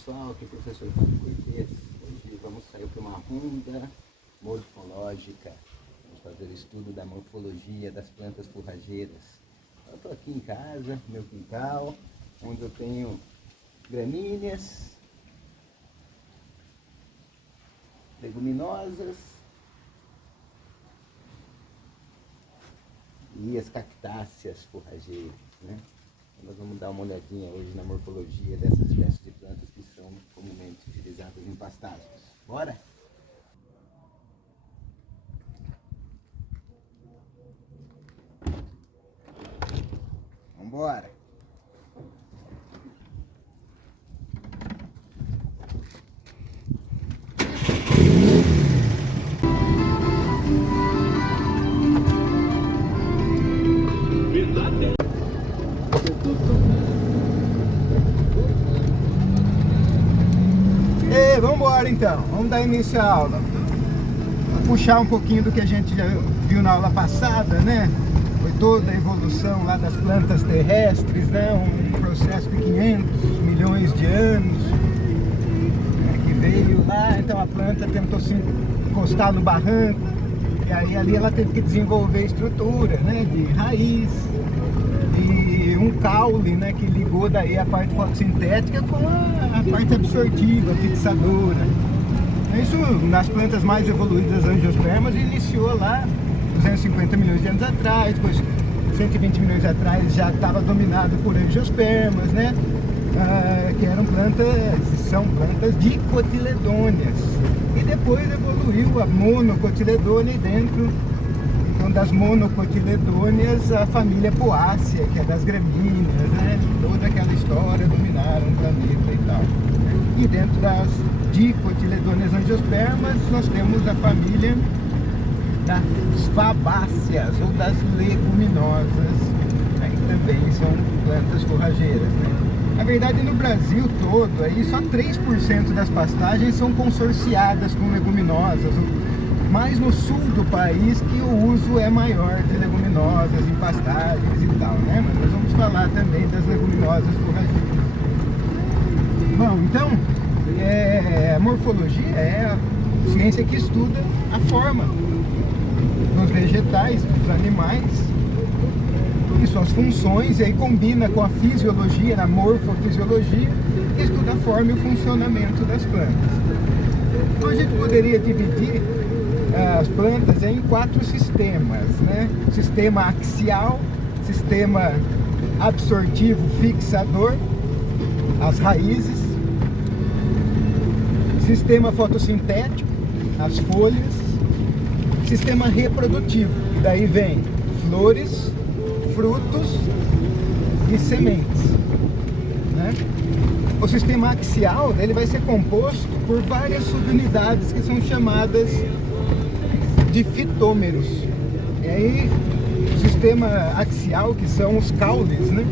pessoal, aqui é o professor Fábio Cortez. Hoje vamos sair para uma ronda morfológica. Vamos fazer o estudo da morfologia das plantas forrageiras. Eu estou aqui em casa, no meu quintal, onde eu tenho gramíneas, leguminosas e as cactáceas forrageiras, né? Nós vamos dar uma olhadinha hoje na morfologia dessas espécies de plantas que são comumente utilizadas em pastagens. Bora? Vambora! Vamos embora então, vamos dar início à aula. Vou puxar um pouquinho do que a gente já viu na aula passada, né? Foi toda a evolução lá das plantas terrestres, né? Um processo de 500 milhões de anos, né? Que veio lá, então a planta tentou se encostar no barranco, e aí ali ela teve que desenvolver estrutura, né? De raiz e um caule, né? Que ligou daí a parte fotossintética com a parte absortiva, fixadora. Isso nas plantas mais evoluídas angiospermas iniciou lá 250 milhões de anos atrás, depois 120 milhões atrás já estava dominado por angiospermas, né? Que são plantas dicotiledôneas. E depois evoluiu a monocotiledônea e dentro então, das monocotiledôneas a família Poácea, que é das gramíneas, né? Toda aquela história, dominaram o planeta e tal. E dentro das dicotiledôneas angiospermas nós temos a família das fabáceas ou das leguminosas, né? Que também são plantas forrageiras, né? Na verdade, no Brasil todo, aí, só 3% das pastagens são consorciadas com leguminosas, mas no sul do país que o uso é maior de leguminosas em pastagens e tal, né? Mas nós vamos falar também das leguminosas forrageiras. Bom, então, a morfologia é a ciência que estuda a forma dos vegetais, dos animais, e suas funções, e aí combina com a fisiologia, na morfofisiologia, que estuda a forma e o funcionamento das plantas. Então a gente poderia dividir as plantas em 4 sistemas, né? Sistema axial, sistema absortivo fixador, as raízes, sistema fotossintético, as folhas, sistema reprodutivo, e daí vem flores, frutos e sementes, né? O sistema axial ele vai ser composto por várias subunidades que são chamadas de fitômeros. E aí o sistema axial, que são os caules, né,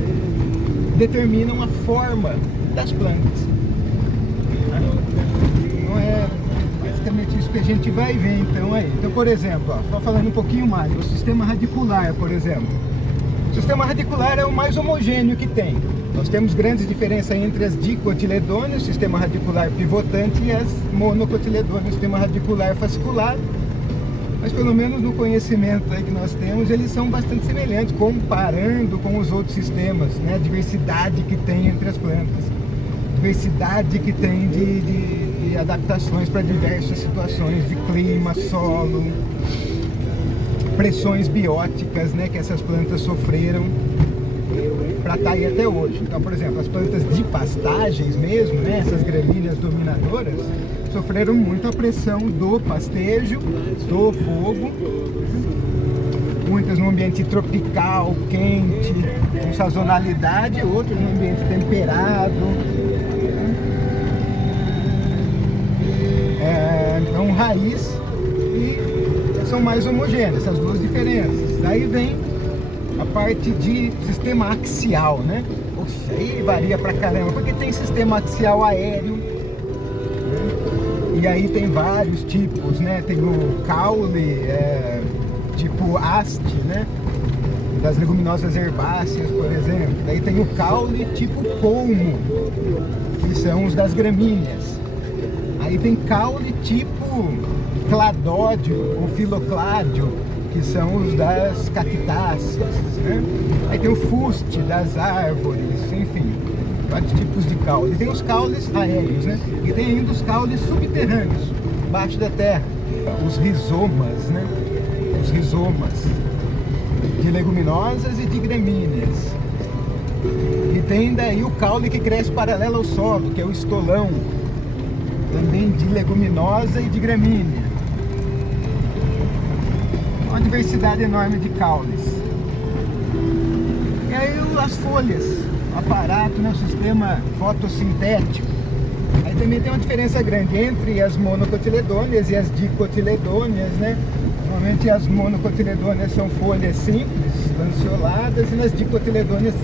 determinam a forma das plantas. Não é basicamente isso que a gente vai ver então aí. Então, por exemplo, só falando um pouquinho mais, o sistema radicular, por exemplo. O sistema radicular é o mais homogêneo que tem. Nós temos grandes diferenças entre as dicotiledôneas, o sistema radicular pivotante, e as monocotiledôneas, o sistema radicular fascicular. Mas pelo menos no conhecimento aí que nós temos, eles são bastante semelhantes, comparando com os outros sistemas, né? A diversidade que tem entre as plantas, diversidade que tem de adaptações para diversas situações de clima, solo, pressões bióticas, né? Que essas plantas sofreram para estar aí até hoje. Então, por exemplo, as plantas de pastagens mesmo, né? Essas gramíneas dominadoras, sofreram muito a pressão do pastejo, do fogo, muitas no ambiente tropical, quente, com sazonalidade, outras no ambiente temperado. Então, raiz e são mais homogêneas, essas duas diferenças. Daí vem a parte de sistema axial, né? Poxa, aí varia pra caramba, porque tem sistema axial aéreo, e aí tem vários tipos, né? Tem o caule, tipo haste, né? Das leguminosas herbáceas, por exemplo. Daí tem o caule tipo colmo, que que são os das gramíneas. Aí tem caule tipo cladódio ou filocládio, que são os das cactáceas, né? Aí tem o fuste das árvores, enfim, vários tipos de caule. Tem os caules aéreos, né? E tem ainda os caules subterrâneos, embaixo da terra, os rizomas, né? Os rizomas de leguminosas e de gramíneas. E tem daí o caule que cresce paralelo ao solo, que é o estolão, também de leguminosa e de gramínea. Uma diversidade enorme de caules. E aí as folhas, o aparato, né, o sistema fotossintético. Aí também tem uma diferença grande entre as monocotiledôneas e as dicotiledôneas, né? Normalmente as monocotiledôneas são folhas simples, lanceoladas, e nas dicotiledôneas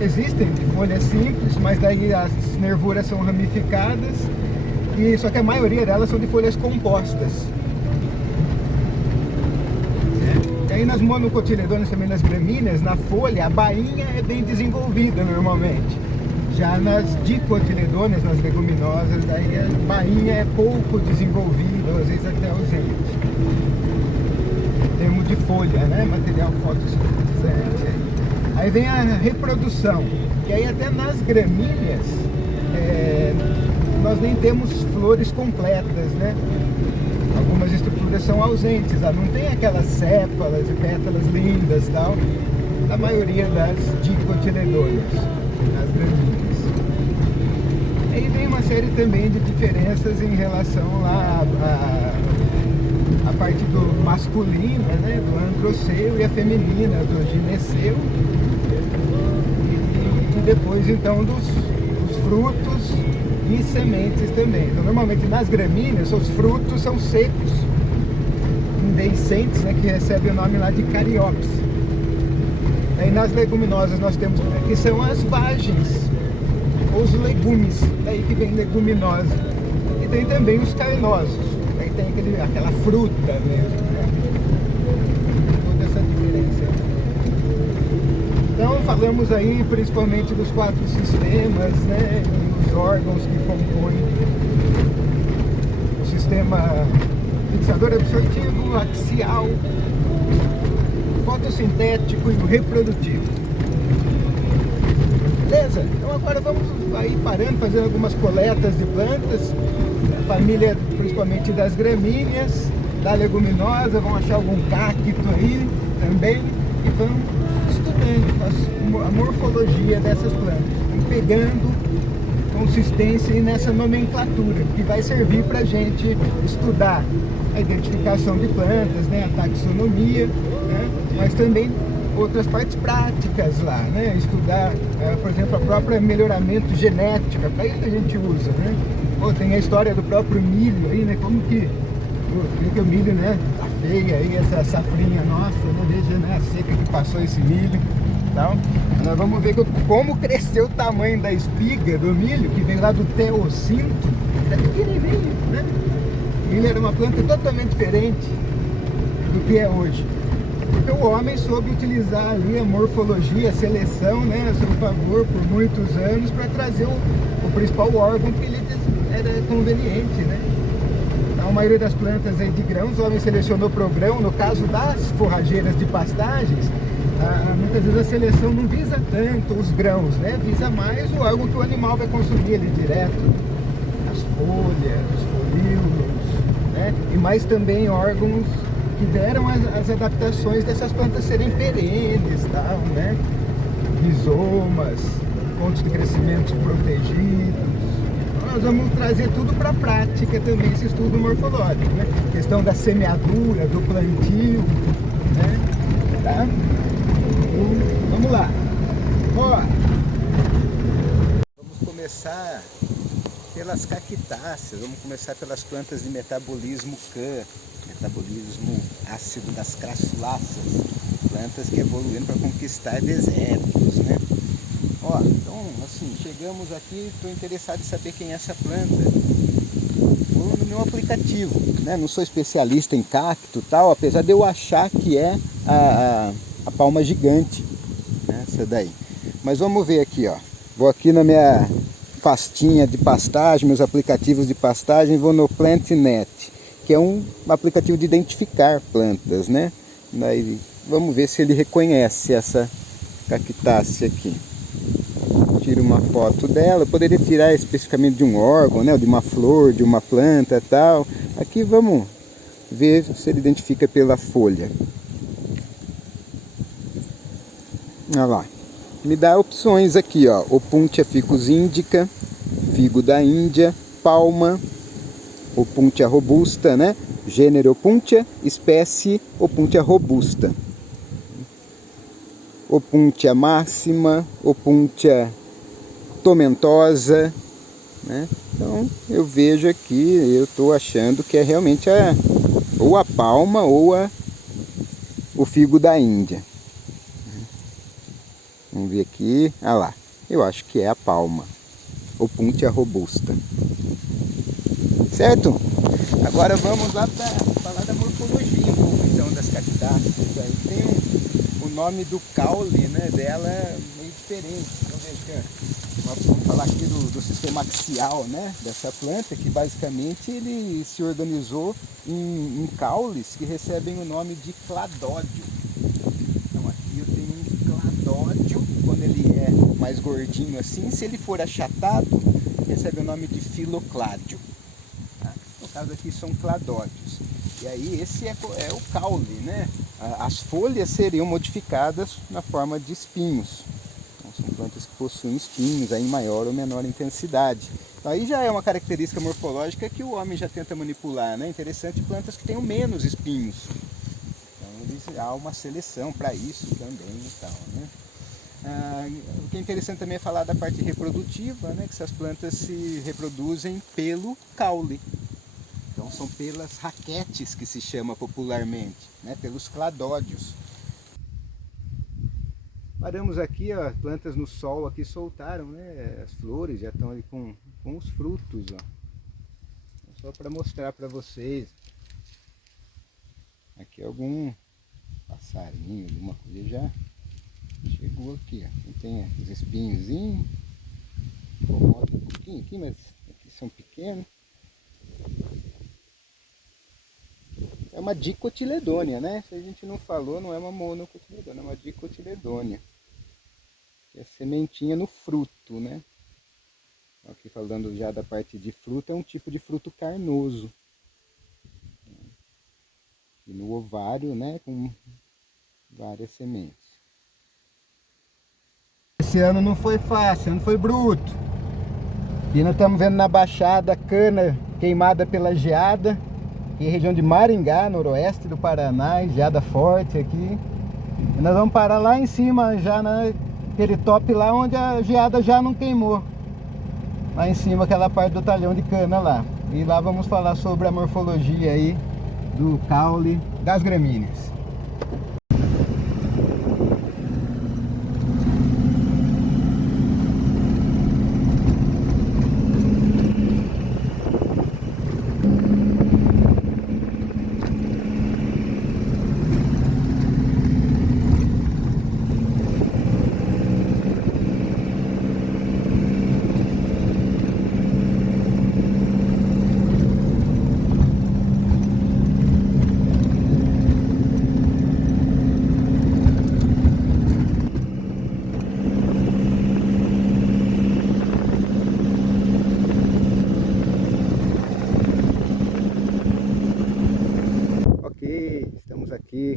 existem folhas simples, mas daí as nervuras são ramificadas, e só que a maioria delas são de folhas compostas. E aí nas monocotiledôneas, também nas gramíneas, na folha a bainha é bem desenvolvida normalmente. Já nas dicotiledôneas, nas leguminosas, daí a bainha é pouco desenvolvida, às vezes até ausente. Em termos de folha, né? Material fotossintetizante. Aí vem a reprodução, que aí até nas gramíneas nós nem temos flores completas, né? Algumas estruturas são ausentes, não tem aquelas sépalas e pétalas lindas e tal, da maioria das dicotiledôneas, nas gramíneas. Aí vem uma série também de diferenças em relação lá a parte do masculino, né, do androceu, e a feminina, do gineceu, e depois então dos frutos e sementes também. Então, normalmente nas gramíneas os frutos são secos, indehiscentes, né, que recebe o nome lá de cariópsis. Aí nas leguminosas nós temos, que são as vagens, ou os legumes, daí que vem leguminosa. E tem também os carnosos, aí tem aquela fruta mesmo, né? Toda essa diferença. Então falamos aí principalmente dos 4 sistemas, né? Os órgãos que compõem o sistema fixador absortivo, axial, fotossintético e o reprodutivo. Beleza? Então agora vamos aí parando, fazendo algumas coletas de plantas, a família principalmente das gramíneas, da leguminosa, vão achar algum cacto aí também, e vamos estudando a morfologia dessas plantas, pegando consistência e nessa nomenclatura, que vai servir para a gente estudar a identificação de plantas, né, a taxonomia, né, mas também outras partes práticas lá, né, estudar, por exemplo, a própria melhoramento genética, para isso que a gente usa, né. Pô, tem a história do próprio milho aí, né, como que o milho, né, tá feia aí, essa safrinha nossa, né, veja, né, a seca que passou esse milho. Então, nós vamos ver como cresceu o tamanho da espiga do milho, que vem lá do Teocinto, é pequenininho, né? O milho era uma planta totalmente diferente do que é hoje, porque o homem soube utilizar ali a morfologia, a seleção, né, a seu favor por muitos anos, para trazer o principal órgão que lhe era conveniente, né? Então, a maioria das plantas aí de grãos, o homem selecionou para o grão. No caso das forrageiras de pastagens, muitas vezes a seleção não visa tanto os grãos, né? Visa mais o órgão que o animal vai consumir ali direto, as folhas, os folíolos, né? E mais também órgãos que deram as adaptações dessas plantas serem perenes, tal, né? Rizomas, pontos de crescimento protegidos. Então, nós vamos trazer tudo para a prática também, esse estudo morfológico, né? Questão da semeadura, do plantio, né? Tá? Vamos lá. Ó, vamos começar pelas cactáceas, vamos começar pelas plantas de metabolismo CAN, metabolismo ácido das crassuláceas, plantas que evoluíram para conquistar desertos, né? Ó, então, assim, chegamos aqui, estou interessado em saber quem é essa planta. Vou no meu aplicativo, né? Não sou especialista em cacto e tal, apesar de eu achar que é a palma gigante, né? Essa daí. Mas vamos ver aqui, ó. Vou aqui na minha pastinha de pastagem, meus aplicativos de pastagem, vou no PlantNet, que é um aplicativo de identificar plantas, né? Daí, vamos ver se ele reconhece essa cactácea aqui. Tiro uma foto dela. Eu poderia tirar especificamente de um órgão, né? De uma flor, de uma planta e tal. Aqui vamos ver se ele identifica pela folha. Olha lá. Me dá opções aqui, ó. Opuntia ficus indica, figo da Índia, palma, Opuntia robusta, né? Gênero Opuntia, espécie Opuntia robusta. Opuntia máxima, Opuntia tomentosa, né? Então eu vejo aqui, eu estou achando que é realmente ou a palma ou o figo da Índia. Vamos ver aqui, ah lá, eu acho que é a palma, Opuntia robusta. Certo? Agora vamos lá para falar da morfologia um pouco então das cactáceas. Aí tem o nome do caule, né, dela meio diferente. Vamos ver aqui, vamos falar aqui do sistema axial, né, dessa planta, que basicamente ele se organizou em caules que recebem o nome de cladódio. Então aqui eu tenho um cladódio, quando ele é mais gordinho assim. Se ele for achatado, recebe o nome de filocládio. No caso aqui são cladódios. E aí esse é o caule, né? As folhas seriam modificadas na forma de espinhos. Então, são plantas que possuem espinhos aí em maior ou menor intensidade. Então, aí já é uma característica morfológica que o homem já tenta manipular, né? Interessante plantas que tenham menos espinhos. Então há uma seleção para isso também e tal, né? O que é interessante também é falar da parte reprodutiva, né? Que essas plantas se reproduzem pelo caule. Então são pelas raquetes que se chama popularmente, né? Pelos cladódios. Paramos aqui, ó, plantas no sol aqui soltaram, né? As flores já estão ali com os frutos, ó. Só para mostrar para vocês. Aqui algum passarinho, alguma coisa já chegou aqui, ó. Tem os espinhozinhos, incomoda um pouquinho aqui, mas aqui são pequenos. É uma dicotiledônia, né? Se a gente não falou, não é uma monocotiledônia, é uma dicotiledônia. É sementinha no fruto, né? Aqui falando já da parte de fruto, é um tipo de fruto carnoso. E no ovário, né? Com várias sementes. Esse ano não foi fácil, não foi bruto. E nós estamos vendo na Baixada cana queimada pela geada. Aqui região de Maringá, noroeste do Paraná, geada forte aqui. E nós vamos parar lá em cima, já naquele top lá onde a geada já não queimou. Lá em cima, aquela parte do talhão de cana lá. E lá vamos falar sobre a morfologia aí do caule das gramíneas. Estamos aqui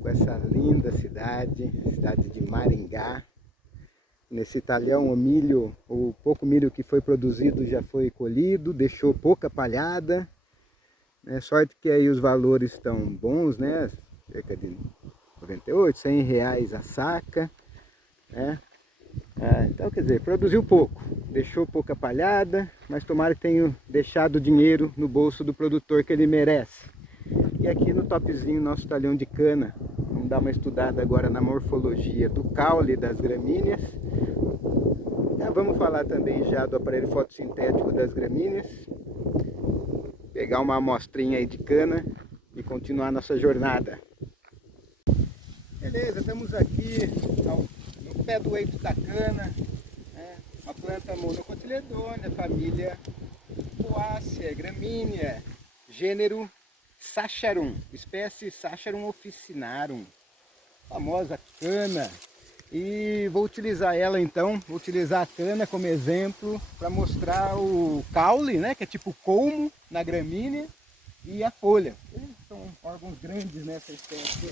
com essa linda cidade de Maringá. Nesse talhão o pouco milho que foi produzido já foi colhido, deixou pouca palhada. Sorte que aí os valores estão bons, né? Cerca de 98, 100 reais a saca, né? Então, quer dizer, produziu pouco, deixou pouca palhada, mas tomara que tenha deixado dinheiro no bolso do produtor que ele merece. E aqui no topzinho, nosso talhão de cana, vamos dar uma estudada agora na morfologia do caule das gramíneas. Vamos falar também já do aparelho fotossintético das gramíneas. Pegar uma amostrinha aí de cana e continuar nossa jornada. Beleza, estamos aqui no pé do eito da cana, né? Uma planta monocotiledônea, família Poaceae, gramínea, gênero Sacharum, espécie Sacharum officinarum, famosa cana. E vou utilizar ela então, vou utilizar a cana como exemplo para mostrar o caule, né, que é tipo colmo na gramínea, e a folha. São órgãos grandes nessa espécie.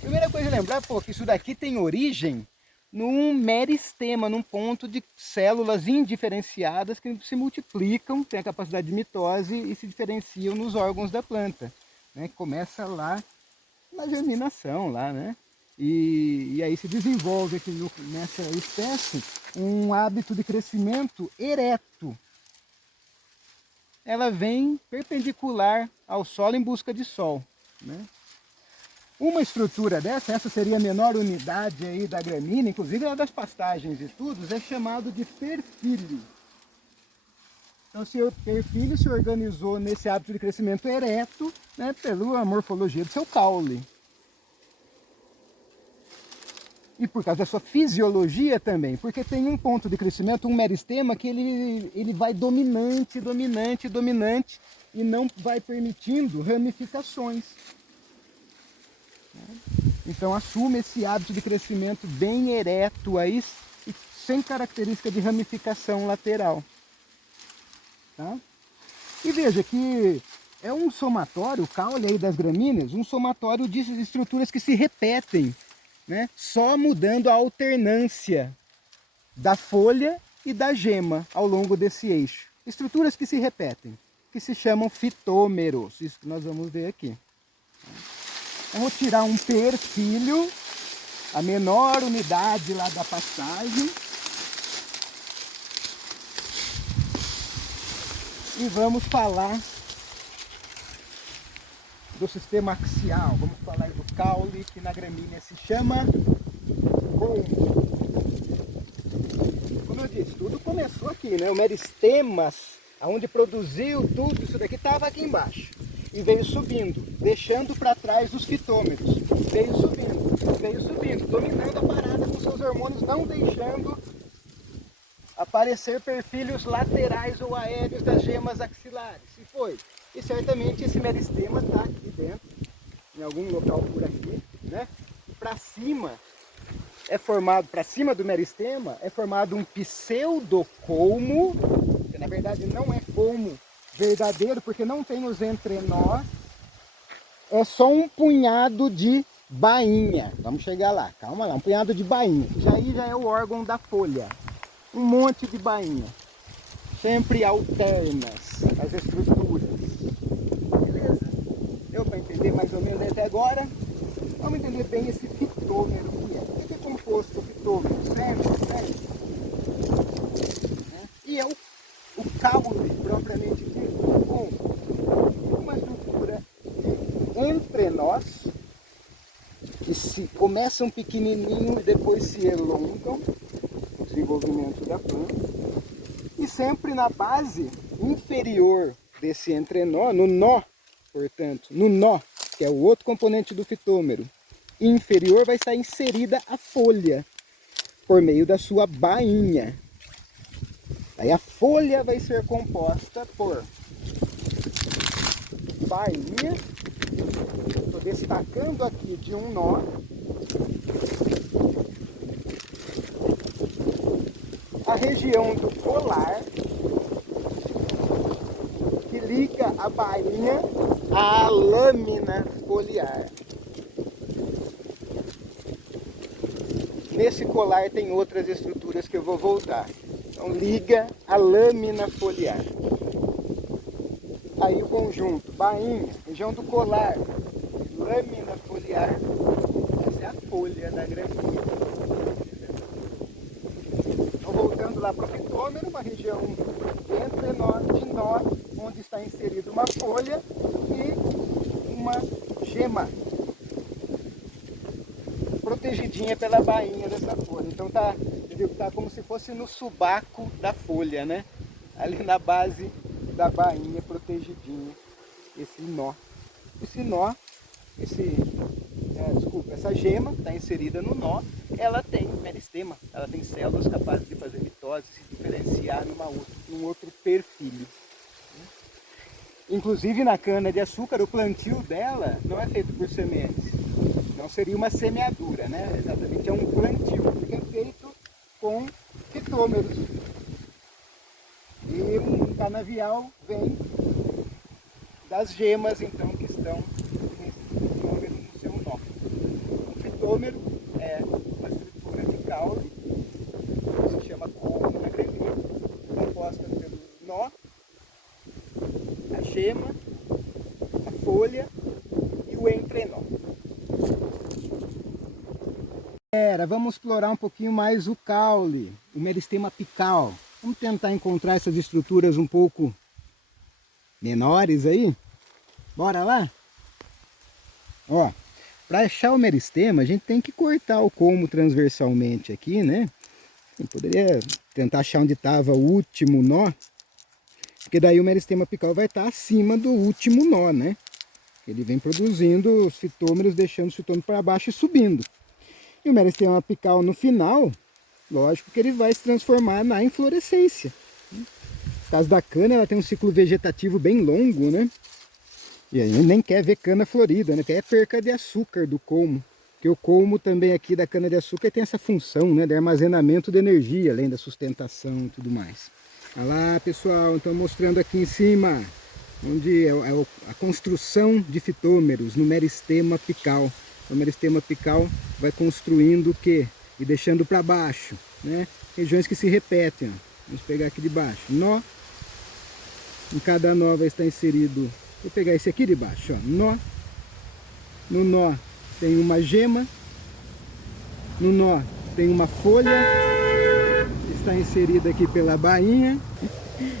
Primeira coisa a lembrar, pô, que isso daqui tem origem num meristema, num ponto de células indiferenciadas que se multiplicam, têm a capacidade de mitose e se diferenciam nos órgãos da planta, né? Começa lá na germinação, lá, né? E aí se desenvolve aqui nessa espécie um hábito de crescimento ereto. Ela vem perpendicular ao solo em busca de sol, né? Uma estrutura dessa, essa seria a menor unidade aí da gramínea, inclusive lá das pastagens e tudo, é chamado de perfilho. Então, o perfilho se organizou nesse hábito de crescimento ereto, né, pela morfologia do seu caule. E por causa da sua fisiologia também, porque tem um ponto de crescimento, um meristema, que ele vai dominante, dominante, dominante, e não vai permitindo ramificações. Então assume esse hábito de crescimento bem ereto aí, e sem característica de ramificação lateral. Tá? E veja que é um somatório, o caule aí das gramíneas, um somatório de estruturas que se repetem, né? Só mudando a alternância da folha e da gema ao longo desse eixo. Estruturas que se repetem, que se chamam fitômeros, isso que nós vamos ver aqui. Eu vou tirar um perfilho, a menor unidade lá da pastagem. E vamos falar do sistema axial, vamos falar do caule, que na gramínea se chama colmo. Como eu disse, tudo começou aqui, né? O meristemas, onde produziu tudo, isso daqui estava aqui embaixo. E veio subindo, deixando para trás os fitômeros. Veio subindo, dominando a parada com seus hormônios, não deixando aparecer perfilhos laterais ou aéreos das gemas axilares. E foi. E certamente esse meristema está aqui dentro, em algum local por aqui, né? Para cima para cima do meristema é formado um pseudocolmo, que na verdade não é colmo verdadeiro, porque não tem os entrenós, é só um punhado de bainha. Vamos chegar lá, calma lá, um punhado de bainha. Aí já é o órgão da folha. Um monte de bainha, sempre alternas as estruturas. Beleza? Deu para entender mais ou menos até agora? Vamos entender bem esse fitômero que é. O que é composto o fitômero? Sempre. E é o caule, propriamente dito, com uma estrutura de entrenós, que começam pequenininho e depois se elongam, desenvolvimento da planta, e sempre na base inferior desse entrenó, no nó, portanto, no nó, que é o outro componente do fitômero inferior, vai estar inserida a folha, por meio da sua bainha. Aí a folha vai ser composta por bainha, estou destacando aqui de um nó, a região do colar, que liga a bainha à lâmina foliar. Nesse colar tem outras estruturas que eu vou voltar. Então liga a lâmina foliar. Aí o conjunto, bainha, região do colar, lâmina foliar, essa é a folha da gramínea. Então voltando lá para o fitômero, uma região de nó, onde está inserida uma folha e uma gema, protegidinha pela bainha dessa folha. Então tá como se fosse no subaco da folha, né? Ali na base da bainha, protegidinho, esse nó. Esse nó, esse desculpa, essa gema está inserida no nó, ela tem meristema, ela tem células capazes de fazer mitose, se diferenciar num outro perfilho. Inclusive na cana de açúcar, o plantio dela não é feito por sementes, não seria uma semeadura, né? Exatamente, é um plantio, porque é feito com fitômeros. E um canavial vem das gemas, então, que estão nesse fitômero no seu nó. O fitômero é uma estrutura de caule, que se chama colmo na grelha, composta pelo nó, a gema, a folha e o entrenó. Vamos explorar um pouquinho mais o caule, o meristema apical. Vamos tentar encontrar essas estruturas um pouco menores aí. Bora lá? Ó, para achar o meristema, a gente tem que cortar o colmo transversalmente aqui, né? Eu poderia tentar achar onde estava o último nó, porque daí o meristema apical vai estar acima do último nó, né? Ele vem produzindo os fitômeros, deixando os fitômeros para baixo e subindo. E o meristema apical no final, lógico que ele vai se transformar na inflorescência. No caso da cana, ela tem um ciclo vegetativo bem longo, né? E a gente nem quer ver cana florida, né? Quer perca de açúcar do colmo. Porque o colmo também aqui da cana de açúcar tem essa função, né? De armazenamento de energia, além da sustentação e tudo mais. Olha lá, pessoal, então mostrando aqui em cima, onde é a construção de fitômeros no meristema apical. O meristema apical vai construindo o quê? E deixando para baixo, né? Regiões que se repetem. Ó. Vamos pegar aqui de baixo. Nó. Em cada nó vai estar inserido. Vou pegar esse aqui de baixo. Ó. Nó. No nó tem uma gema. No nó tem uma folha. Está inserida aqui pela bainha.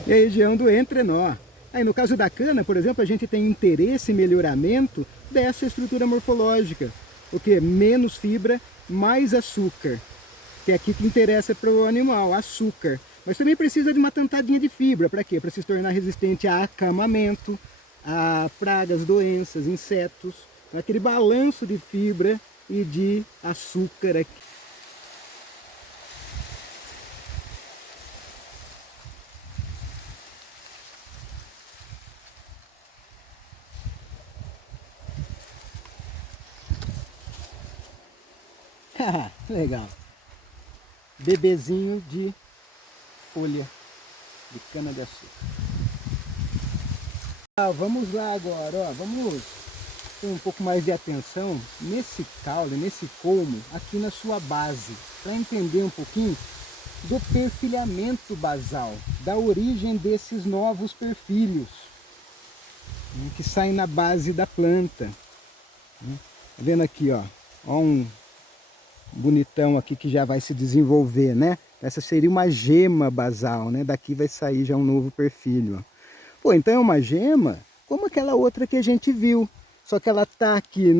E a região do entrenó. Aí no caso da cana, por exemplo, a gente tem interesse em melhoramento dessa estrutura morfológica. O que? Menos fibra, mais açúcar. Que é aqui que interessa para o animal, açúcar. Mas também precisa de uma tantadinha de fibra. Para quê? Para se tornar resistente a acamamento, a pragas, doenças, insetos. Aquele balanço de fibra e de açúcar aqui. Legal. Bebezinho de folha de cana de açúcar. Vamos lá agora, ó. Vamos ter um pouco mais de atenção nesse caule, nesse colmo, aqui na sua base, para entender um pouquinho do perfilhamento basal, da origem desses novos perfilhos que saem na base da planta. Tá vendo aqui, ó um bonitão aqui que já vai se desenvolver, né? Essa seria uma gema basal, né? Daqui vai sair já um novo perfilho. Ó. Pô, então é uma gema como aquela outra que a gente viu, só que ela está aqui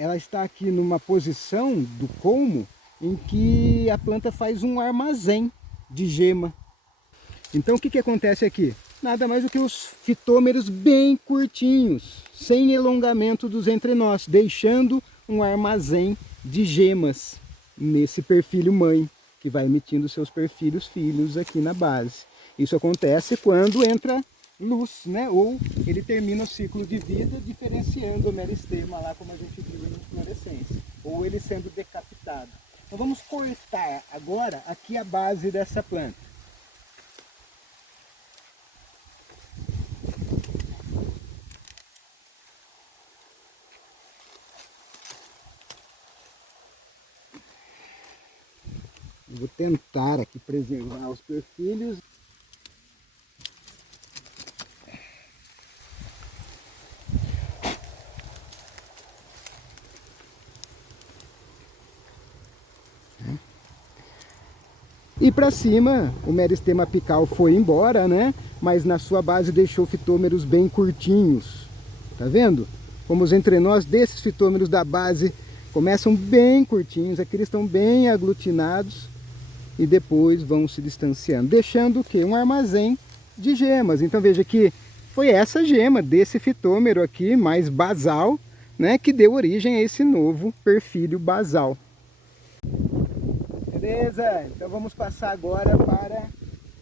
ela está aqui numa posição do colmo em que a planta faz um armazém de gema. Então o que acontece aqui? Nada mais do que os fitômeros bem curtinhos, sem elongamento dos entrenós, deixando um armazém de gemas nesse perfilho mãe, que vai emitindo seus perfilhos filhos aqui na base. Isso acontece quando entra luz, né? Ou ele termina o ciclo de vida diferenciando o meristema lá, como a gente viu na inflorescência, ou ele sendo decapitado. Então vamos cortar agora aqui a base dessa planta. Vou tentar aqui preservar os perfilhos. E para cima, o meristema apical foi embora, né? Mas na sua base deixou fitômeros bem curtinhos. Tá vendo? Como os entrenós desses fitômeros da base começam bem curtinhos, aqui eles estão bem aglutinados e depois vão se distanciando, deixando o quê? Um armazém de gemas. Então veja que foi essa gema desse fitômero aqui, mais basal, né, que deu origem a esse novo perfilho basal. Beleza? Então vamos passar agora para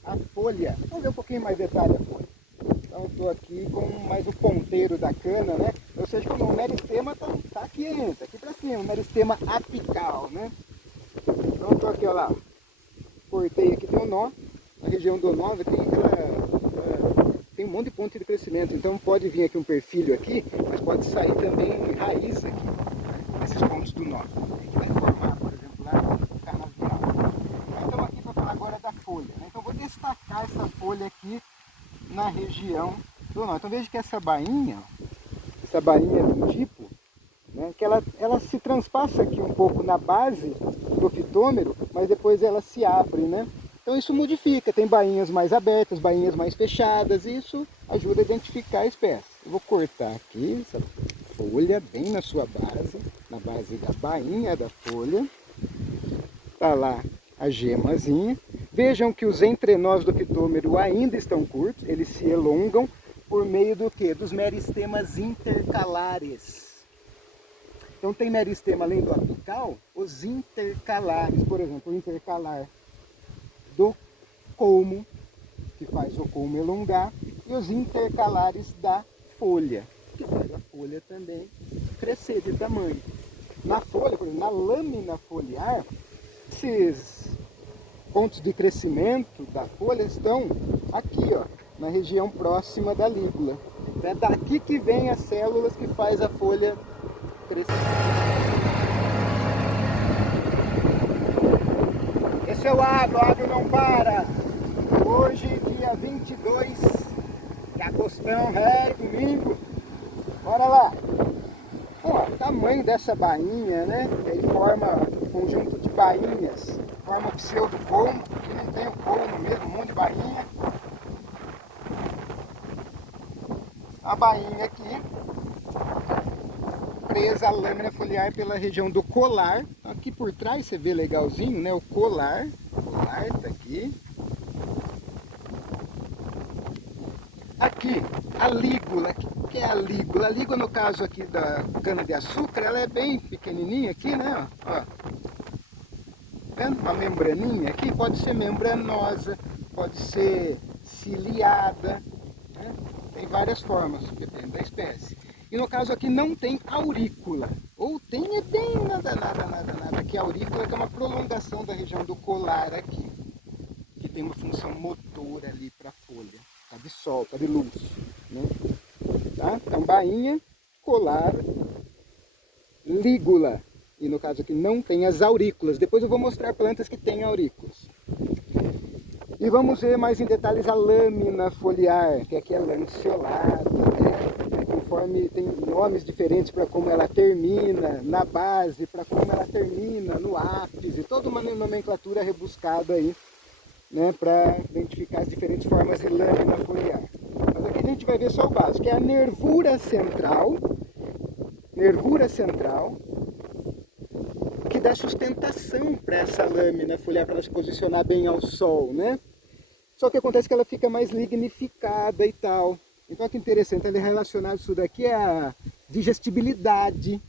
a folha. Vamos ver um pouquinho mais detalhe a folha. Então estou aqui com mais o ponteiro da cana, né? Ou seja, como o meristema tá aqui ainda, tá aqui para cima, o meristema apical, né? Então estou aqui, ó lá, cortei aqui, tem um nó, na região do nó tem um monte de ponto de crescimento, então pode vir aqui um perfilho aqui, mas pode sair também raiz aqui, nesses pontos do nó, que vai formar, por exemplo, lá no canavial. Então aqui para falar agora da folha, né? Então vou destacar essa folha aqui na região do nó. Então veja que essa bainha do tipo, né, que ela se transpassa aqui um pouco na base do fitômero, mas depois ela se abre, né? Então isso modifica, tem bainhas mais abertas, bainhas mais fechadas, e isso ajuda a identificar a espécie. Eu vou cortar aqui essa folha bem na sua base, na base da bainha da folha. Tá lá a gemazinha. Vejam que os entrenós do fitômero ainda estão curtos, eles se elongam por meio do quê? Dos meristemas intercalares. Então tem meristema além do apical, os intercalares, por exemplo, o intercalar do colmo, que faz o colmo elongar, e os intercalares da folha, que faz a folha também crescer de tamanho. Na folha, por exemplo, na lâmina foliar, esses pontos de crescimento da folha estão aqui, ó, na região próxima da lígula. É daqui que vem as células que faz a folha crescer. Esse é o agro não para. Hoje, dia 22 de agostão, domingo. Bora lá. Ó, o tamanho dessa bainha, né? Ele forma um conjunto de bainhas. Forma o pseudocolmo, que não tem o colmo mesmo, um monte de bainha. A bainha aqui, presa à lâmina foliar pela região do colar. Aqui por trás você vê legalzinho, né? O colar tá aqui. Aqui, a lígula. O que é a lígula? A lígula, no caso aqui da cana-de-açúcar, ela é bem pequenininha aqui, né? Ó. Vendo? Uma membraninha aqui, pode ser membranosa, pode ser ciliada, né? Tem várias formas, depende da espécie. E no caso aqui não tem aurícula, ou tem é bem nada. Aqui a aurícula que é uma prolongação da região do colar aqui, que tem uma função motora ali para a folha, tá de sol, tá de luz, né? Tá? Então bainha, colar, lígula, e no caso aqui não tem as aurículas. Depois eu vou mostrar plantas que têm aurículas. E vamos ver mais em detalhes a lâmina foliar, que aqui é lanceolada, né? Conforme tem nomes diferentes para como ela termina na base, para como ela termina no ápice, toda uma nomenclatura rebuscada aí, né, para identificar as diferentes formas de lâmina foliar. Mas aqui a gente vai ver só o básico, que é a nervura central, que dá sustentação para essa lâmina foliar, para ela se posicionar bem ao sol, né? Só que acontece que ela fica mais lignificada e tal. Então, que interessante, ele é relacionado isso daqui à digestibilidade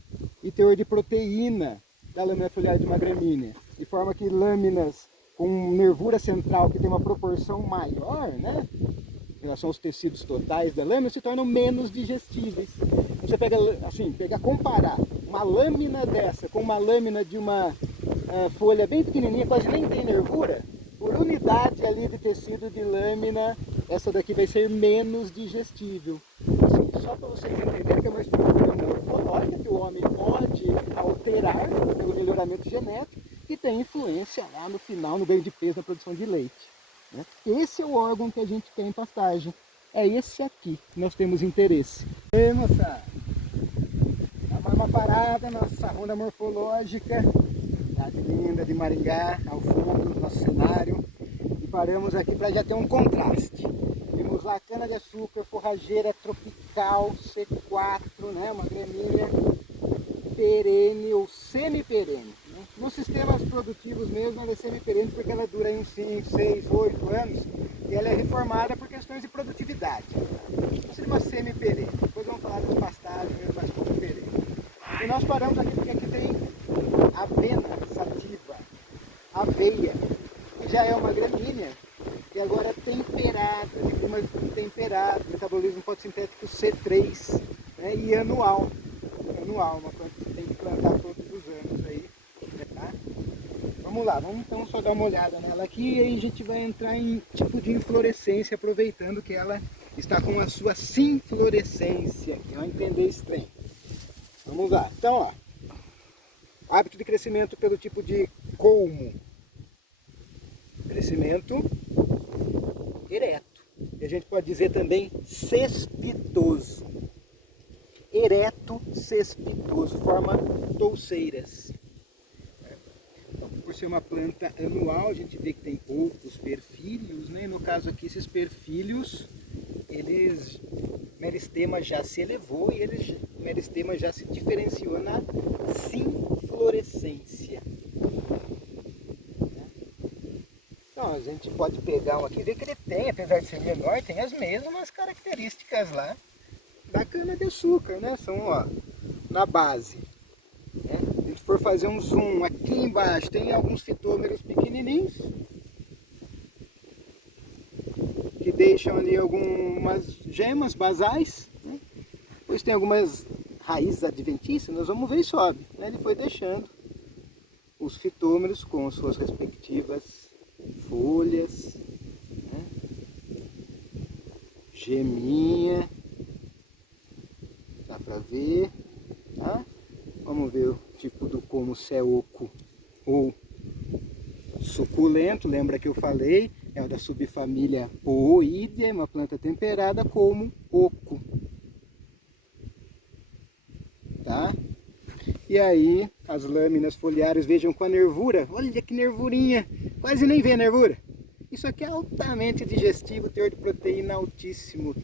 e teor de proteína da lâmina foliar de uma gramínea. De forma que lâminas com nervura central, que tem uma proporção maior, né, em relação aos tecidos totais da lâmina, se tornam menos digestíveis. Você comparar uma lâmina dessa com uma lâmina de uma folha bem pequenininha, quase nem tem nervura, por unidade ali de tecido de lâmina, essa daqui vai ser menos digestível. Assim, só para vocês entenderem que é uma estrutura morfológica que o homem pode alterar pelo melhoramento genético e tem influência lá no final, no ganho de peso, na produção de leite, né? Esse é o órgão que a gente tem em pastagem. É esse aqui que nós temos interesse. E aí, moçada? Uma parada, nossa ronda morfológica, cidade linda de Maringá, ao fundo do nosso cenário, e paramos aqui para já ter um contraste. Vimos lá cana-de-açúcar, forrageira tropical, C4, né, uma gramínea perene ou semi-perene. Né? Nos sistemas produtivos mesmo ela é semi-perene porque ela dura em 5, 6, 8 anos e ela é reformada por questões de produtividade. Então seria uma semi-perene. Depois vamos falar das pastagens mais como perene. nós paramos aqui porque aqui tem avena sativa, aveia, que já é uma gramínea, e agora é temperada, de clima temperado, metabolismo fotossintético C3, né, e anual, uma planta que você tem que plantar todos os anos aí, tá? Vamos lá, vamos então só dar uma olhada nela aqui e aí a gente vai entrar em tipo de inflorescência, aproveitando que ela está com a sua sinflorescência, que vai entender esse trem. Vamos lá, então ó, hábito de crescimento pelo tipo de colmo, crescimento ereto, e a gente pode dizer também cespitoso, ereto cespitoso, forma touceiras. Por ser uma planta anual, a gente vê que tem poucos perfilhos, né? No caso aqui, esses perfilhos, o meristema já se elevou e o meristema já se diferenciou na sinflorescência. Então, a gente pode pegar um aqui e ver que ele tem, apesar de ser menor, tem as mesmas características lá da cana-de-açúcar, né? São, ó, na base. Né? Se a gente for fazer um zoom aqui embaixo, tem alguns fitômeros pequenininhos que deixam ali algumas gemas basais, né? Depois tem algumas raízes adventícias, nós vamos ver e sobe, né? Ele foi deixando os fitômeros com suas respectivas folhas, né? Geminha, dá pra ver, tá? Vamos ver o tipo do como se é oco ou suculento, lembra que eu falei, é o da subfamília Pooidea, uma planta temperada como oco, tá? E aí, as lâminas foliares, vejam com a nervura, olha que nervurinha, quase nem vê a nervura. Isso aqui é altamente digestivo, teor de proteína altíssimo.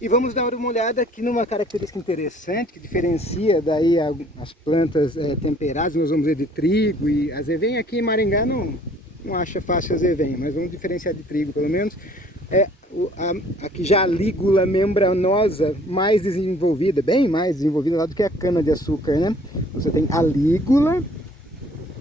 E vamos dar uma olhada aqui numa característica interessante que diferencia daí as plantas temperadas, nós vamos ver de trigo e azevém. Aqui em Maringá não acha fácil azevém, mas vamos diferenciar de trigo pelo menos. Aqui já a lígula membranosa mais desenvolvida, bem mais desenvolvida lá do que a cana-de-açúcar, né? Você tem a lígula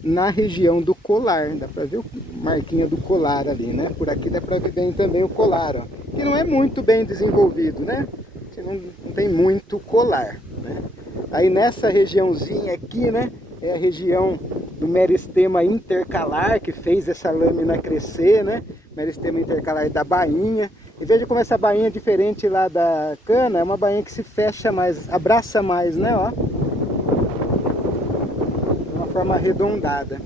na região do colar, dá para ver a marquinha do colar ali, né? Por aqui dá para ver bem também o colar, ó, que não é muito bem desenvolvido, né? Que não tem muito colar, né? Aí nessa regiãozinha aqui, né? É a região do meristema intercalar que fez essa lâmina crescer, né? Meristema intercalar da bainha. E veja como essa bainha é diferente lá da cana, é uma bainha que se fecha mais, abraça mais, né? Ó. Forma arredondada.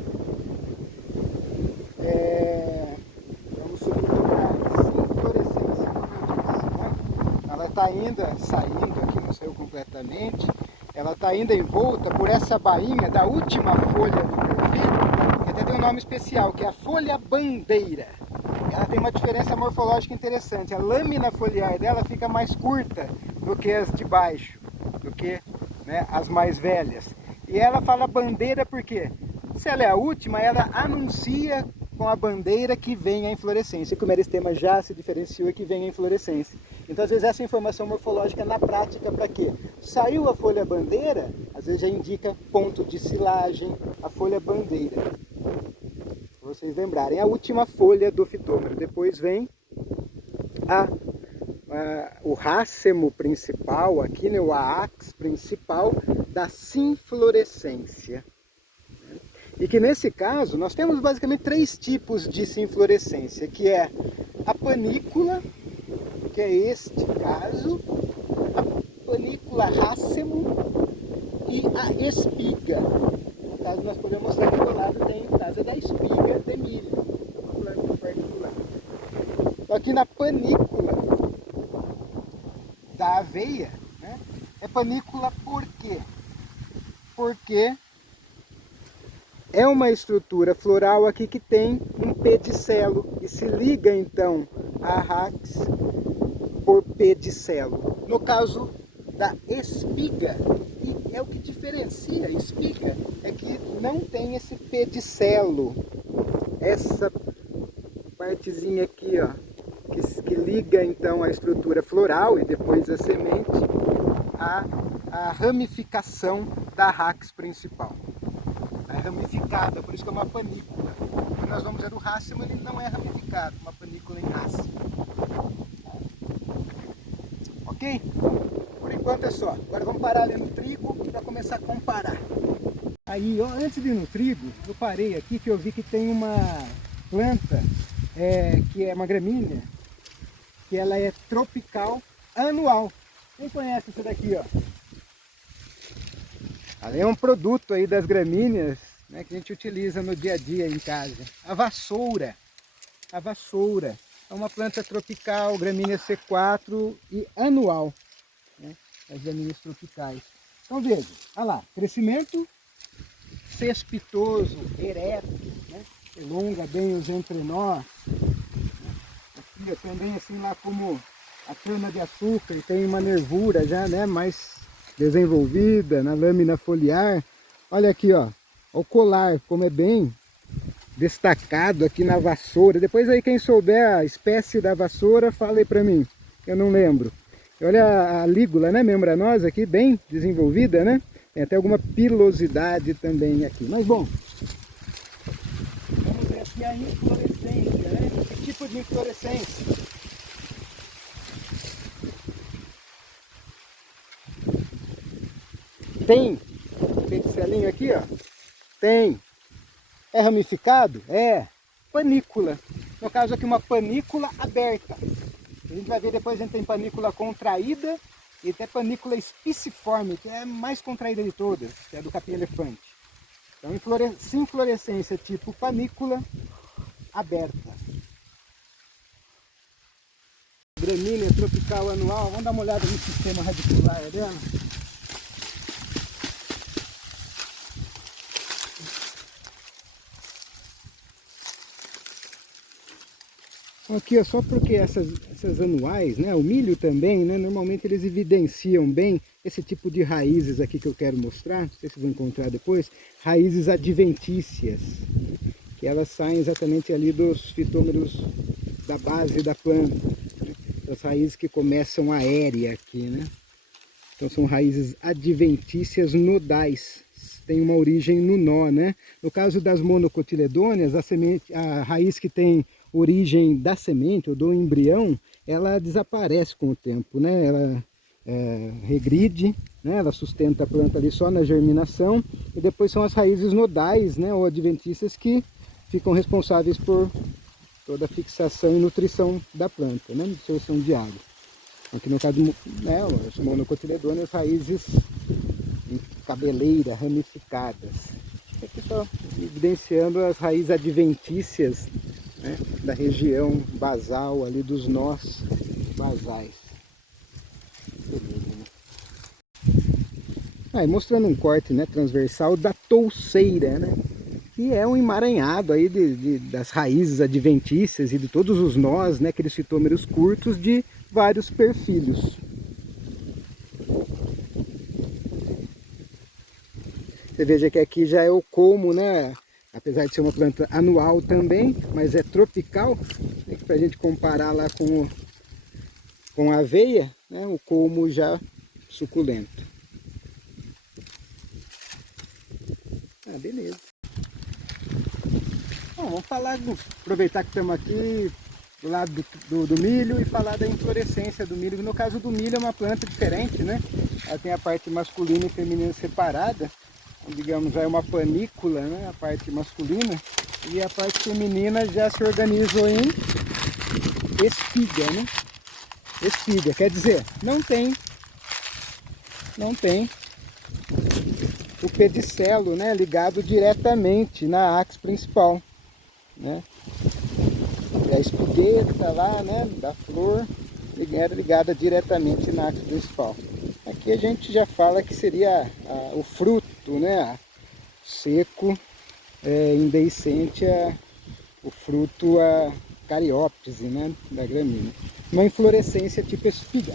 Vamos subir para inflorescência, como eu disse, né? Ela está ainda saindo aqui, não saiu completamente. Ela está ainda envolta por essa bainha da última folha do perfil, que até tem um nome especial, que é a folha bandeira. Ela tem uma diferença morfológica interessante. A lâmina foliar dela fica mais curta do que as de baixo, do que, né, as mais velhas. E ela fala bandeira porque, se ela é a última, ela anuncia com a bandeira que vem a inflorescência, que o meristema já se diferenciou e que vem a inflorescência. Então, às vezes, essa informação morfológica na prática, para quê? Saiu a folha bandeira, às vezes já indica ponto de silagem, a folha bandeira. Para vocês lembrarem, a última folha do fitômero. Depois vem o rácemo principal, aqui, né, o aax principal da sinflorescência. E que nesse caso nós temos basicamente 3 tipos de sinflorescência, que é a panícula, que é este caso, a panícula rácemo e a espiga. No caso nós podemos mostrar aqui do lado, tem o caso da espiga de milho, uma planta particular. Então aqui na panícula da aveia, né, é panícula por quê? Porque é uma estrutura floral aqui que tem um pedicelo e se liga então a rax por pedicelo. No caso da espiga, e é o que diferencia a espiga, é que não tem esse pedicelo, essa partezinha aqui, ó, que liga então a estrutura floral e depois a semente a ramificação da rax principal. É ramificada, por isso que é uma panícula. Quando nós vamos ver o racimo, ele não é ramificado, uma panícula em racimo. Ok? Por enquanto é só. Agora vamos parar ali no trigo para começar a comparar. Aí, ó, antes de ir no trigo, eu parei aqui que eu vi que tem uma planta que é uma gramínea, que ela é tropical anual. Quem conhece isso daqui, ó? Ela é um produto aí das gramíneas, né, que a gente utiliza no dia a dia em casa. A vassoura. A vassoura é uma planta tropical, gramínea C4 e anual, né, as gramíneas tropicais. Então veja, olha lá, crescimento cespitoso, ereto, né, elonga bem os entrenós. Aqui também assim lá como a cana de açúcar, tem uma nervura já, né, mais desenvolvida na lâmina foliar. Olha aqui, ó, o colar, como é bem destacado aqui na vassoura. Depois aí quem souber a espécie da vassoura, fala aí pra mim, eu não lembro. Olha a lígula, né, membranosa aqui, bem desenvolvida, né? Tem até alguma pilosidade também aqui. Mas bom, vamos ver aqui a inflorescência, né? Que tipo de inflorescência? Tem pixelinho aqui, ó. Tem. É ramificado? É. Panícula. No caso aqui uma panícula aberta. A gente vai ver depois, a gente tem panícula contraída e até panícula espiciforme, que é a mais contraída de todas, que é do capim-elefante. Então inflorescência tipo panícula aberta. Gramínea tropical anual. Vamos dar uma olhada no sistema radicular dela. Aqui é só porque essas anuais, né, o milho também, né, normalmente eles evidenciam bem esse tipo de raízes aqui que eu quero mostrar, não sei se vou encontrar depois, raízes adventícias, que elas saem exatamente ali dos fitômeros da base da planta, né, as raízes que começam aérea aqui, né, então são raízes adventícias nodais, tem uma origem no nó, né, no caso das monocotiledôneas, a raiz que tem origem da semente ou do embrião, ela desaparece com o tempo, né? Ela regride, né? Ela sustenta a planta ali só na germinação, e depois são as raízes nodais, né? Ou adventícias, que ficam responsáveis por toda a fixação e nutrição da planta, né? Absorção de água. Aqui no caso, né, as monocotiledôneas, raízes em cabeleira, ramificadas. Aqui só evidenciando as raízes adventícias, né, da região basal ali dos nós basais. Aí mostrando um corte, né, transversal da touceira, né, que é um emaranhado aí das raízes adventícias e de todos os nós, né, aqueles fitômeros curtos de vários perfilhos. Você veja que aqui já é o colmo, né? Apesar de ser uma planta anual também, mas é tropical, para a gente comparar lá com a aveia, né, o colmo já suculento. Ah, beleza. Bom, vamos falar, aproveitar que estamos aqui do lado do milho e falar da inflorescência do milho. No caso do milho é uma planta diferente, né? Ela tem a parte masculina e feminina separada. Digamos, já é uma panícula, né, a parte masculina, e a parte feminina já se organizou em espiga, né? Espiga, quer dizer, não tem o pedicelo, né, ligado diretamente na ax principal, né? E a espigueta lá, né, da flor era ligada diretamente na ax principal. Aqui a gente já fala que seria o fruto, né, seco, indehiscente, o fruto, a carióptise, né, da gramínea. Uma inflorescência tipo espiga.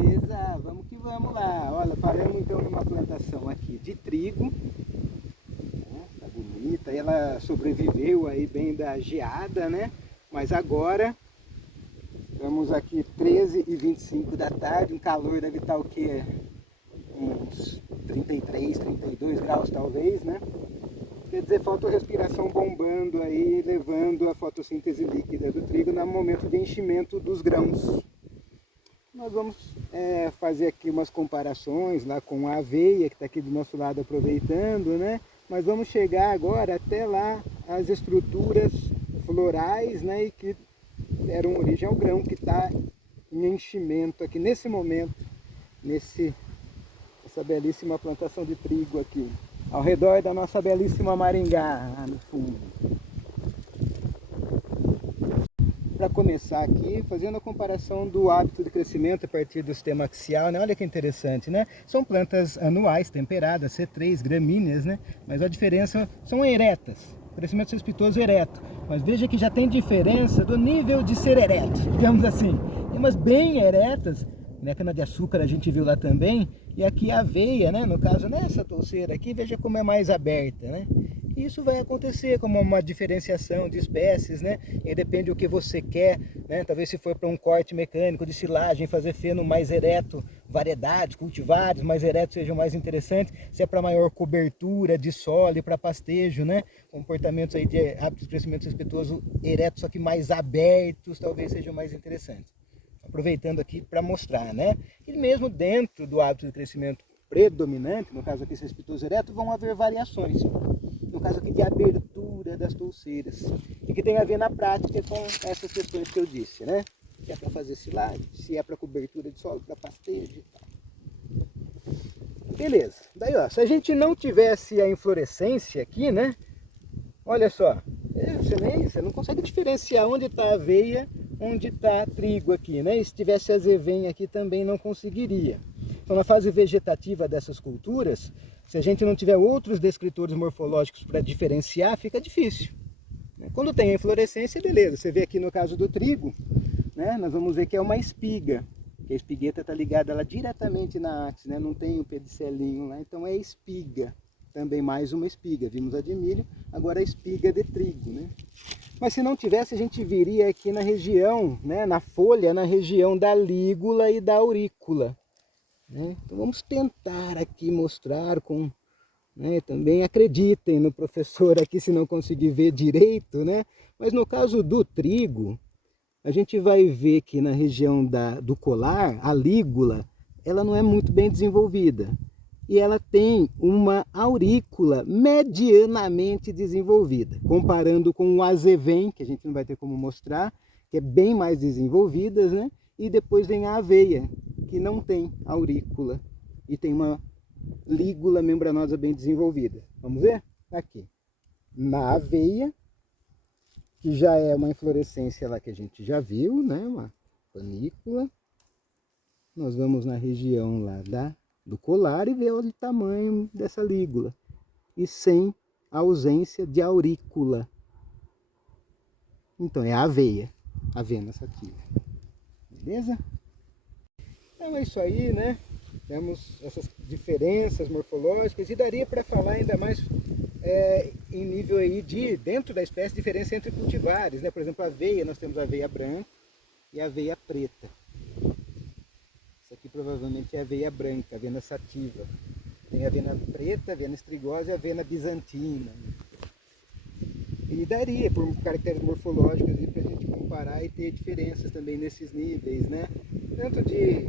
Beleza, vamos que vamos lá. Olha, paramos então numa plantação aqui de trigo. Né, tá bonita, ela sobreviveu aí bem da geada, né, mas agora Estamos aqui 13h25 da tarde, um calor deve estar o quê? Uns 33, 32 graus talvez, né? Quer dizer, fotorrespiração bombando aí, levando a fotossíntese líquida do trigo no momento de enchimento dos grãos. Nós vamos fazer aqui umas comparações lá com a aveia, que está aqui do nosso lado aproveitando, né? Mas vamos chegar agora até lá as estruturas florais, né? E que deram origem ao grão, que está em enchimento aqui nesse momento, essa belíssima plantação de trigo aqui, ao redor da nossa belíssima Maringá, lá no fundo. Para começar aqui, fazendo a comparação do hábito de crescimento a partir do sistema axial, né? Olha que interessante, né? São plantas anuais, temperadas, C3, gramíneas, né? Mas a diferença são eretas, crescimento cespitoso ereto. Mas veja que já tem diferença do nível de ser ereto, digamos assim. Tem umas bem eretas, né? Cana-de-açúcar a gente viu lá também, e aqui a aveia, né? No caso, nessa touceira aqui, veja como é mais aberta, né? Isso vai acontecer como uma diferenciação de espécies, né? E depende do que você quer, né? Talvez se for para um corte mecânico de silagem, fazer feno mais ereto, variedades, cultivares mais eretos sejam mais interessantes. Se é para maior cobertura de solo e para pastejo, né? Comportamentos aí de hábitos de crescimento respeitoso eretos, só que mais abertos, talvez sejam mais interessantes. Aproveitando aqui para mostrar, né? E mesmo dentro do hábito de crescimento predominante, no caso aqui respeitoso ereto, vão haver variações. No caso aqui de abertura das touceiras, e que tem a ver na prática com essas questões que eu disse, né? Se é para fazer silagem, se é para cobertura de solo, para pastejo e tal. Beleza, daí ó, se a gente não tivesse a inflorescência aqui, né? Olha só, você não consegue diferenciar onde está a aveia, onde está trigo aqui, né? E se tivesse azevém aqui também não conseguiria. Então, na fase vegetativa dessas culturas, se a gente não tiver outros descritores morfológicos para diferenciar, fica difícil. Quando tem a inflorescência, beleza. Você vê aqui no caso do trigo, né, nós vamos ver que é uma espiga. Que a espigueta está ligada lá diretamente na ápice, né, não tem o pedicelinho lá, então é espiga. Também mais uma espiga. Vimos a de milho, agora a espiga de trigo, né? Mas se não tivesse, a gente viria aqui na região, né, na folha, na região da lígula e da aurícula. Então vamos tentar aqui mostrar com, né, também acreditem no professor aqui se não conseguir ver direito, né? Mas no caso do trigo, a gente vai ver que na região do colar, a lígula, ela não é muito bem desenvolvida. E ela tem uma aurícula medianamente desenvolvida, comparando com o azevém, que a gente não vai ter como mostrar, que é bem mais desenvolvida, né? E depois vem a aveia, que não tem aurícula e tem uma lígula membranosa bem desenvolvida. Vamos ver? Aqui. Na aveia, que já é uma inflorescência lá que a gente já viu, né? Uma panícula. Nós vamos na região lá do colar e ver o tamanho dessa lígula. E sem a ausência de aurícula. Então é a aveia, a avena sativa. Beleza? Então é isso aí, né? Temos essas diferenças morfológicas e daria para falar ainda mais em nível aí de, dentro da espécie, diferença entre cultivares, né? Por exemplo, a aveia, nós temos a aveia branca e a aveia preta. Isso aqui provavelmente é a aveia branca, a avena sativa. Tem a avena preta, a avena estrigosa e a avena bizantina. E daria, por caracteres morfológicos, para a gente comparar e ter diferenças também nesses níveis, né? Tanto de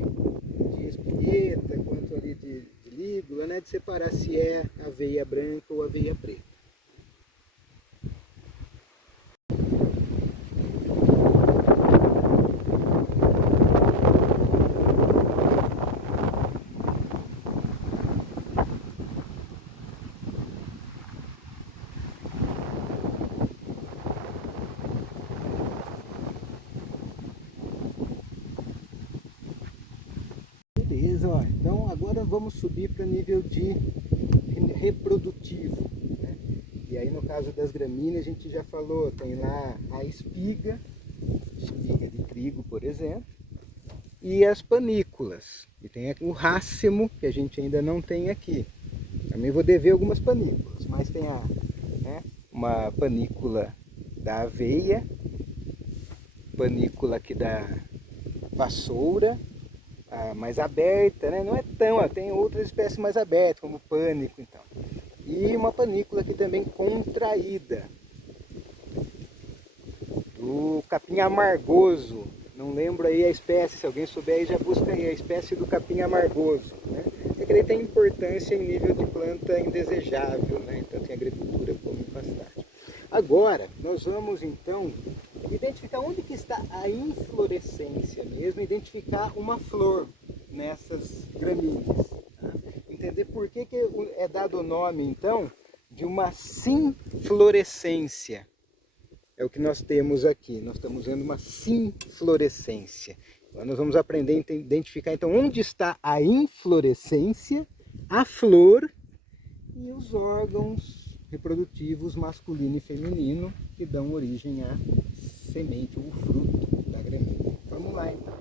espigueta quanto ali de lígula, né? De separar se é aveia branca ou aveia preta. Beleza, ó. Então agora vamos subir para nível de reprodutivo, né? E aí no caso das gramíneas a gente já falou, tem lá a espiga de trigo, por exemplo, e as panículas. E tem aqui o rácimo, que a gente ainda não tem aqui. Também vou dever algumas panículas, mas tem uma panícula da aveia, panícula aqui vassoura, mais aberta, né? Não é tão, tem outras espécies mais abertas, como o pânico, então. E uma panícula aqui também contraída, do capim amargoso. Não lembro aí a espécie, se alguém souber aí já busca aí a espécie do capim amargoso, né? É que ele tem importância em nível de planta indesejável, né? Tanto em agricultura como em pastagem. Agora, nós vamos então identificar onde que está a inflorescência mesmo, identificar uma flor nessas gramíneas. Tá? Entender por que é dado o nome então de uma sinflorescência. É o que nós temos aqui, nós estamos vendo uma sinflorescência. Agora nós vamos aprender a identificar então onde está a inflorescência, a flor e os órgãos reprodutivos masculino e feminino que dão origem à semente ou fruto da gramínea. Vamos lá então.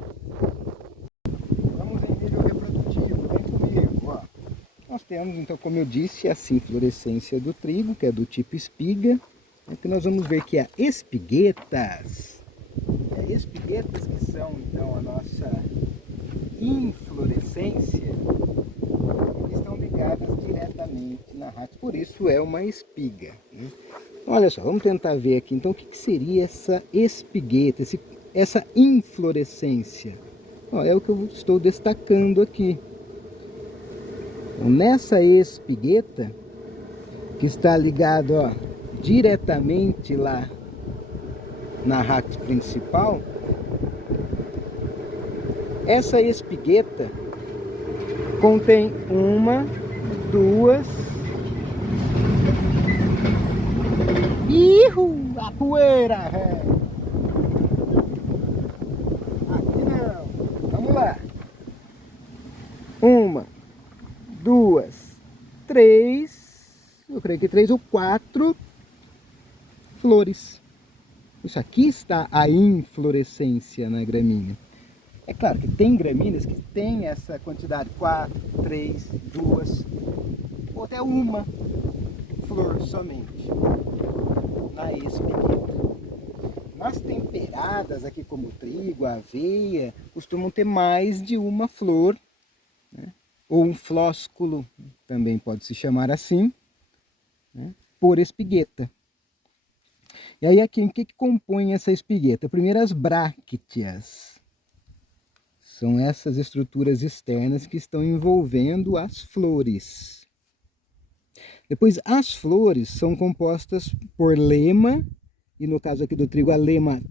Vamos em nível reprodutivo, vem comigo. Ó. Nós temos então, como eu disse, a sinflorescência do trigo, que é do tipo espiga. Aqui nós vamos ver que há espiguetas. Espiguetas que são então a nossa inflorescência, estão ligadas diretamente na raiz, por isso é uma espiga. Né? Olha só, vamos tentar ver aqui então o que seria essa espigueta, essa inflorescência. Ó, é o que eu estou destacando aqui. Então, nessa espigueta, que está ligado ó, diretamente lá na raiz principal, essa espigueta contém uma, duas... A poeira! Aqui não! Vamos lá! Uma, duas, três... Eu creio que três ou quatro flores. Isso aqui está a inflorescência na gramínea. É claro que tem gramíneas que tem essa quantidade, 4, 3, 2, ou até uma flor somente na espigueta. Nas temperadas, aqui como o trigo, a aveia, costumam ter mais de uma flor, né? Ou um flósculo, também pode se chamar assim, né? Por espigueta. E aí aqui, o que compõe essa espigueta? Primeiro as brácteas. São essas estruturas externas que estão envolvendo as flores. Depois, as flores são compostas por lema, e no caso aqui do trigo, a lema,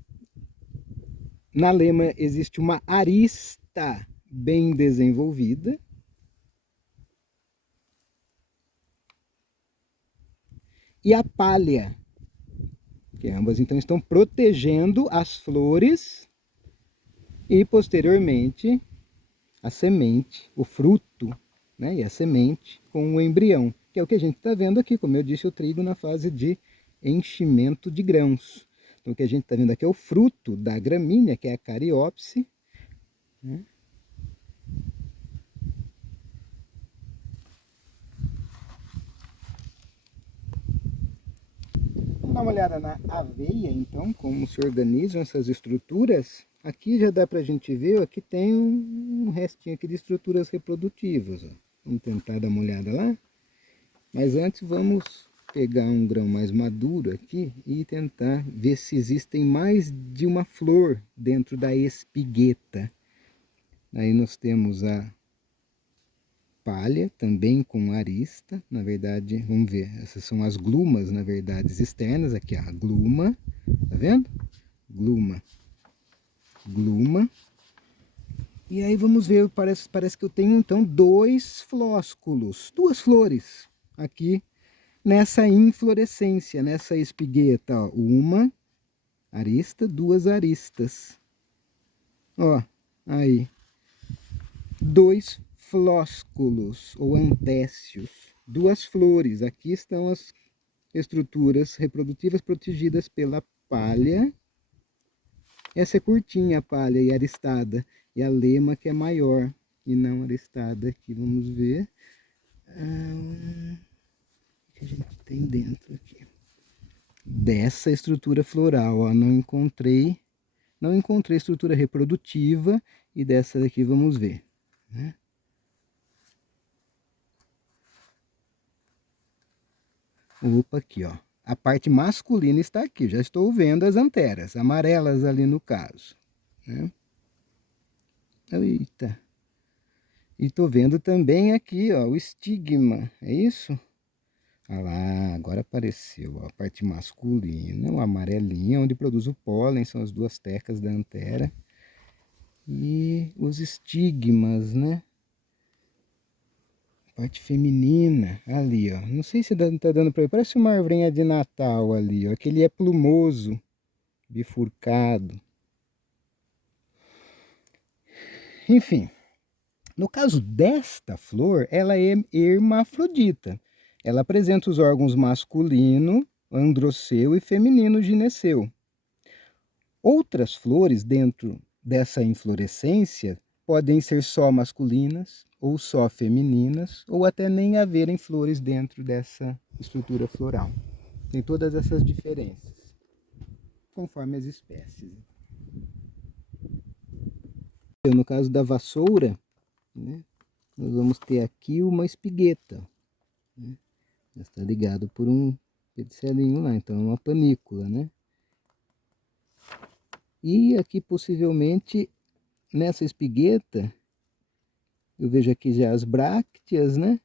na lema existe uma arista bem desenvolvida. E a palha, que ambas então estão protegendo as flores e posteriormente a semente, o fruto, né, e a semente com o embrião, que é o que a gente está vendo aqui, como eu disse, o trigo na fase de enchimento de grãos. Então o que a gente está vendo aqui é o fruto da gramínea, que é a cariópse, né? Vamos dar uma olhada na aveia, então, como se organizam essas estruturas. Aqui já dá para a gente ver, ó, aqui tem um restinho aqui de estruturas reprodutivas. Ó. Vamos tentar dar uma olhada lá. Mas antes vamos pegar um grão mais maduro aqui e tentar ver se existem mais de uma flor dentro da espigueta. Aí nós temos a palha, também com arista, na verdade, vamos ver, essas são as glumas, na verdade, externas, aqui ó, a gluma, tá vendo? Gluma, gluma. E aí vamos ver, parece que eu tenho então dois flósculos, duas flores aqui nessa inflorescência, nessa espigueta, ó, uma arista, duas aristas. Ó, aí, dois flósculos ou antécios, duas flores. Aqui estão as estruturas reprodutivas protegidas pela palha. Essa é curtinha a palha e aristada, e a lema que é maior e não aristada. Aqui vamos ver o que a gente tem dentro aqui dessa estrutura floral. Ó, não encontrei não encontrei estrutura reprodutiva, e dessa daqui vamos ver, né? Opa, aqui, ó. A parte masculina está aqui, já estou vendo as anteras, amarelas ali no caso, né? Eita. E estou vendo também aqui, ó, o estigma, é isso? Ah lá, agora apareceu, ó, a parte masculina, o amarelinho, onde produz o pólen, são as duas tecas da antera. E os estigmas, né? Parte feminina, ali, ó. Não sei se tá dando para ver, parece uma arvorinha de Natal ali, ó. Aquele é plumoso, bifurcado. Enfim, no caso desta flor, ela é hermafrodita. Ela apresenta os órgãos masculino, androceu e feminino, gineceu. Outras flores dentro dessa inflorescência podem ser só masculinas, ou só femininas, ou até nem haverem flores dentro dessa estrutura floral. Tem todas essas diferenças, conforme as espécies. No caso da vassoura, né, nós vamos ter aqui uma espigueta, né? Está ligado por um pedicelinho lá, então é uma panícula, né? E aqui possivelmente nessa espigueta eu vejo aqui já as brácteas, né?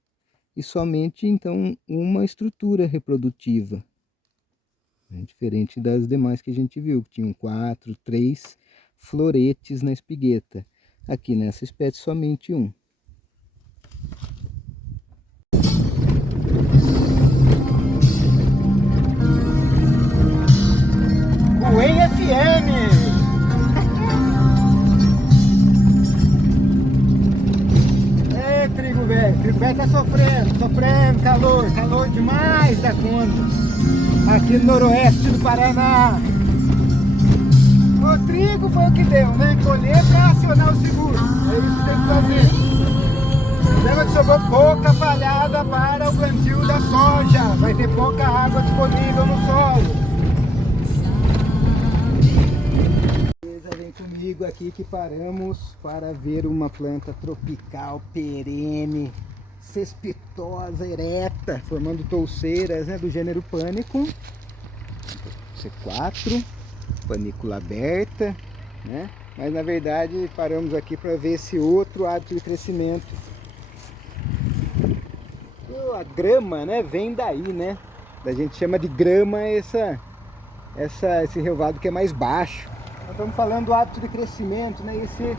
E somente então uma estrutura reprodutiva, né? Diferente das demais que a gente viu, que tinham 4, 3 floretes na espigueta. Aqui nessa espécie somente um. Coen FM! É, trigo velho tá sofrendo calor demais da conta, aqui no noroeste do Paraná. O trigo foi o que deu, né? Colher para acionar o seguro, é isso que tem que fazer. Lembra que sobrou pouca palhada para o plantio da soja, vai ter pouca água disponível no solo. Vem comigo aqui que paramos para ver uma planta tropical perene, cespitosa, ereta, formando touceiras, né, do gênero Panicum. C4, panícula aberta, né? Mas na verdade paramos aqui para ver esse outro hábito de crescimento. A grama, né, vem daí, né? A gente chama de grama esse relvado que é mais baixo. Nós estamos falando do hábito de crescimento, né? Esse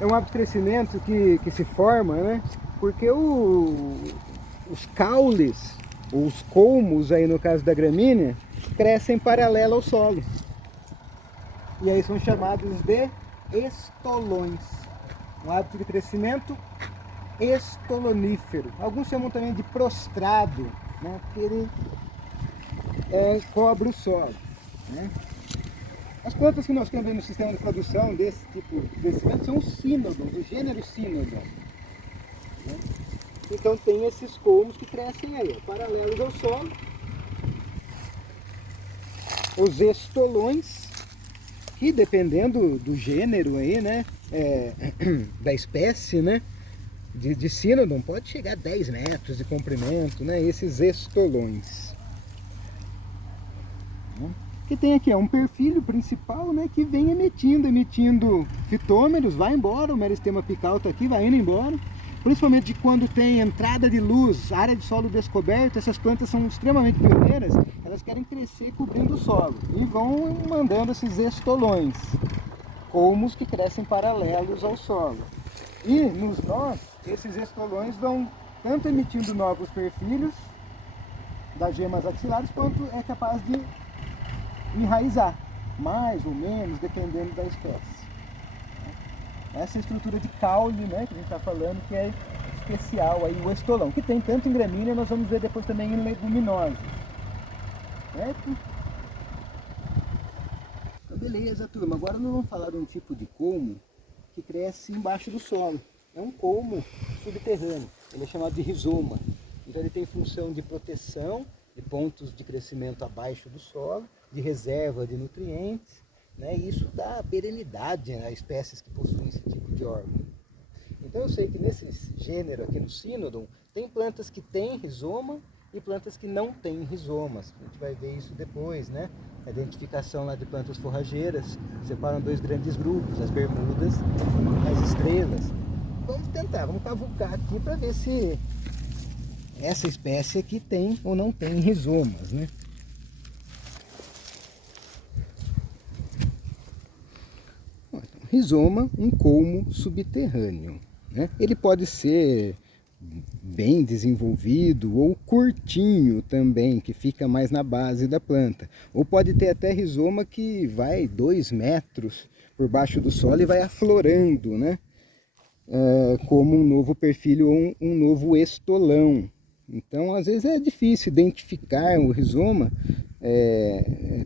é um hábito de crescimento que se forma, né? Porque os caules, ou os colmos aí no caso da gramínea, crescem paralelo ao solo. E aí são chamados de estolões. Um hábito de crescimento estolonífero. Alguns chamam também de prostrado, né? Porque ele cobre o solo, né? As plantas que nós temos no sistema de produção desse tipo de crescimento são os sínodons, do gênero Cynodon, né? Então tem esses colmos que crescem aí, ó, paralelos ao solo. Os estolões, que dependendo do gênero aí, né, da espécie, né, de Cynodon, pode chegar a 10 metros de comprimento, né, esses estolões. Que tem aqui um perfil principal, né, que vem emitindo fitômeros, vai embora, o meristema apical está aqui, vai indo embora. Principalmente quando tem entrada de luz, área de solo descoberto, essas plantas são extremamente pioneiras, elas querem crescer cobrindo o solo e vão mandando esses estolões, colmos que crescem paralelos ao solo. E nos nós, esses estolões vão tanto emitindo novos perfilhos das gemas axilares, quanto é capaz de enraizar, mais ou menos, dependendo da espécie. Essa estrutura de caule, né, que a gente está falando, que é especial aí, o estolão, que tem tanto em gramínea, nós vamos ver depois também em leguminosas. Certo? Então, beleza, turma. Agora nós vamos falar de um tipo de colmo que cresce embaixo do solo. É um colmo subterrâneo, ele é chamado de rizoma. Então ele tem função de proteção de pontos de crescimento abaixo do solo, de reserva de nutrientes né? E isso dá perenidade a espécies que possuem esse tipo de órgão. Então eu sei que nesse gênero aqui no Cynodon, tem plantas que têm rizoma e plantas que não têm rizomas. A gente vai ver isso depois, né? A identificação lá de plantas forrageiras separam dois grandes grupos, as bermudas e as estrelas. Vamos tentar, vamos cavucar aqui para ver se essa espécie aqui tem ou não tem rizomas, né? Rizoma, um colmo subterrâneo, né? Ele pode ser bem desenvolvido ou curtinho também, que fica mais na base da planta. Ou pode ter até rizoma que vai 2 metros por baixo do solo e vai aflorando, né? Como um novo perfil ou um novo estolão. Então, às vezes é difícil identificar o rizoma,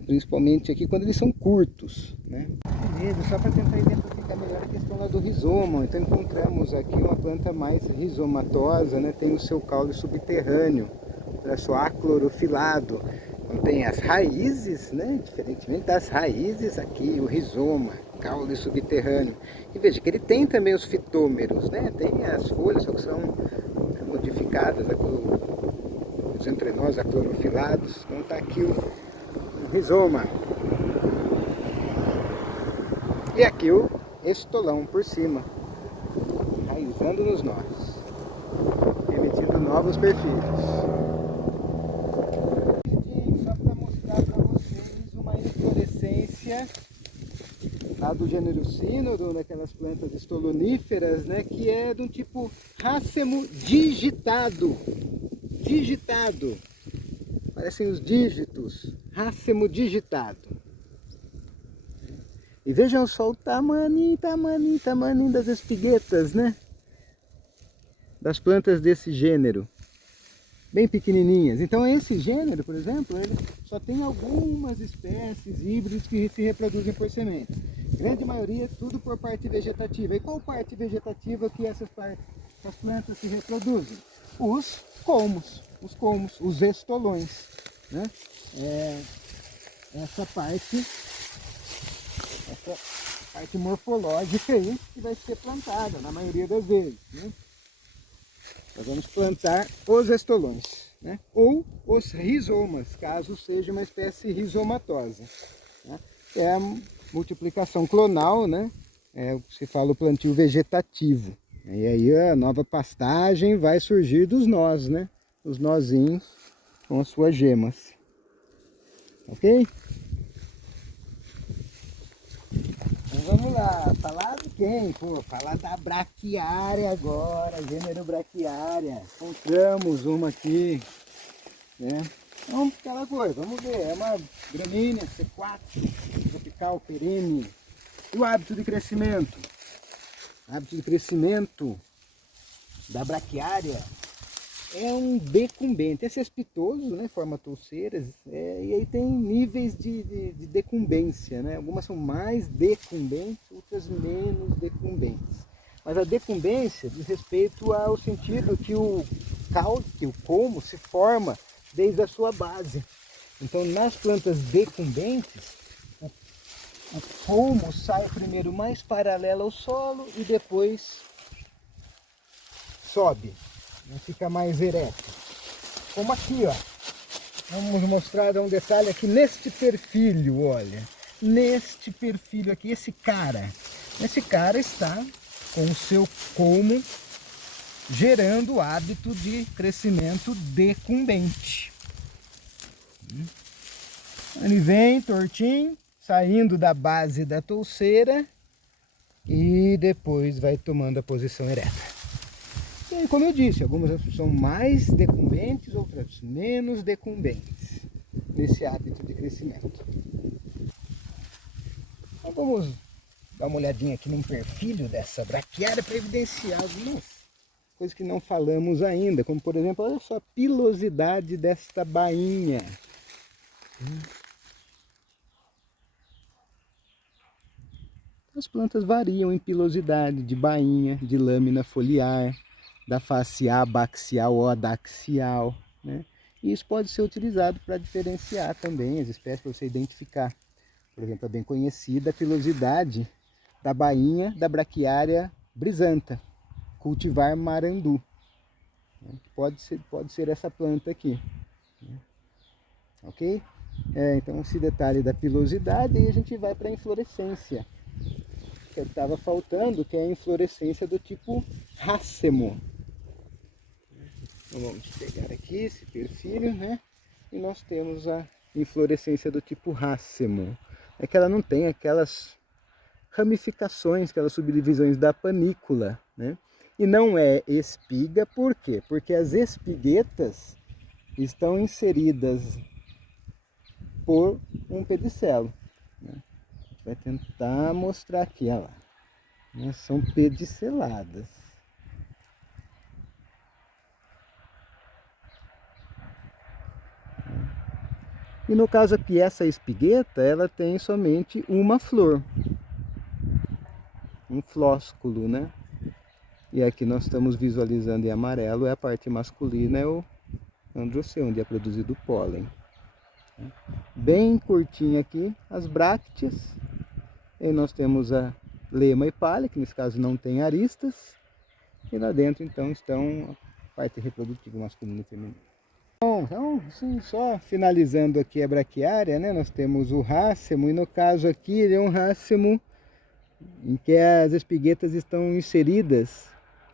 principalmente aqui quando eles são curtos, né? Só para tentar identificar melhor a questão lá do rizoma. Então encontramos aqui uma planta mais rizomatosa, né? Tem o seu caule subterrâneo, traço aclorofilado. Então tem as raízes, né? Diferentemente das raízes, aqui o rizoma, caule subterrâneo. E veja que ele tem também os fitômeros, né? Tem as folhas, só que são modificadas, os entrenossos aclorofilados. Então está aqui o rizoma. E aqui o estolão por cima, enraizando nos nós, emitindo novos perfis. Só para mostrar para vocês uma inflorescência lá do gênero Cynodon, daquelas plantas estoloníferas, né, que é de um tipo rácemo digitado. Digitado. Parecem os dígitos. Rácemo digitado. E vejam só o tamanho das espiguetas, né? Das plantas desse gênero. Bem pequenininhas. Então esse gênero, por exemplo, ele só tem algumas espécies híbridos que se reproduzem por semente. Grande maioria, tudo por parte vegetativa. E qual parte vegetativa que essas plantas se reproduzem? Os colmos, os estolões, né? Essa parte morfológica aí que vai ser plantada na maioria das vezes, né? Nós vamos plantar os estolões, né? Ou os rizomas, caso seja uma espécie rizomatosa, né? É a multiplicação clonal, né? Se fala o plantio vegetativo. E aí a nova pastagem vai surgir dos nós, né? Os nozinhos com as suas gemas. Ok? Então vamos lá, falar de quem? Falar da braquiária agora, gênero braquiária. Encontramos uma aqui, né? Então, aquela coisa, vamos ver, é uma gramínea C4, tropical, perene. E o hábito de crescimento? O hábito de crescimento da braquiária é um decumbente, é cespitoso, né? Forma touceiras, e aí tem níveis de decumbência, né? Algumas são mais decumbentes, outras menos decumbentes. Mas a decumbência diz respeito ao sentido que o caule, que o colmo, se forma desde a sua base. Então, nas plantas decumbentes, o colmo sai primeiro mais paralelo ao solo e depois sobe, fica mais ereto. Como aqui, ó. Vamos mostrar um detalhe aqui neste perfil, olha. Neste perfil aqui, esse cara está com o seu colmo gerando o hábito de crescimento decumbente. Ele vem tortinho, saindo da base da touceira e depois vai tomando a posição ereta. E aí, como eu disse, algumas são mais decumbentes, outras menos decumbentes nesse hábito de crescimento. Então vamos dar uma olhadinha aqui no perfil dessa braquiária para evidenciar algumas coisas que não falamos ainda, como por exemplo, olha só a pilosidade desta bainha. As plantas variam em pilosidade de bainha, de lâmina foliar, da face abaxial ou adaxial, né? E isso pode ser utilizado para diferenciar também as espécies, para você identificar Por exemplo, a bem conhecida pilosidade da bainha da Braquiária brisanta, cultivar marandu. Pode ser essa planta aqui. Ok? Então esse detalhe da pilosidade, e a gente vai para a inflorescência. Que estava faltando, que é a inflorescência do tipo rácemo. Então vamos pegar aqui esse perfil, né? E nós temos a inflorescência do tipo rácemo. É que ela não tem aquelas ramificações, aquelas subdivisões da panícula, né? E não é espiga, por quê? Porque as espiguetas estão inseridas por um pedicelo, né? A gente vai tentar mostrar aqui, olha lá, né? São pediceladas. E no caso aqui, essa espigueta, ela tem somente uma flor, um flósculo, né? E aqui nós estamos visualizando em amarelo, é a parte masculina, é o androceu, onde é produzido o pólen. Bem curtinho aqui, as brácteas. E nós temos a lema e palha, que nesse caso não tem aristas. E lá dentro, então, estão a parte reprodutiva masculina e feminina. Bom, então, assim, só finalizando aqui a braquiária, né? Nós temos o rácemo, e no caso aqui, ele é um rácemo em que as espiguetas estão inseridas,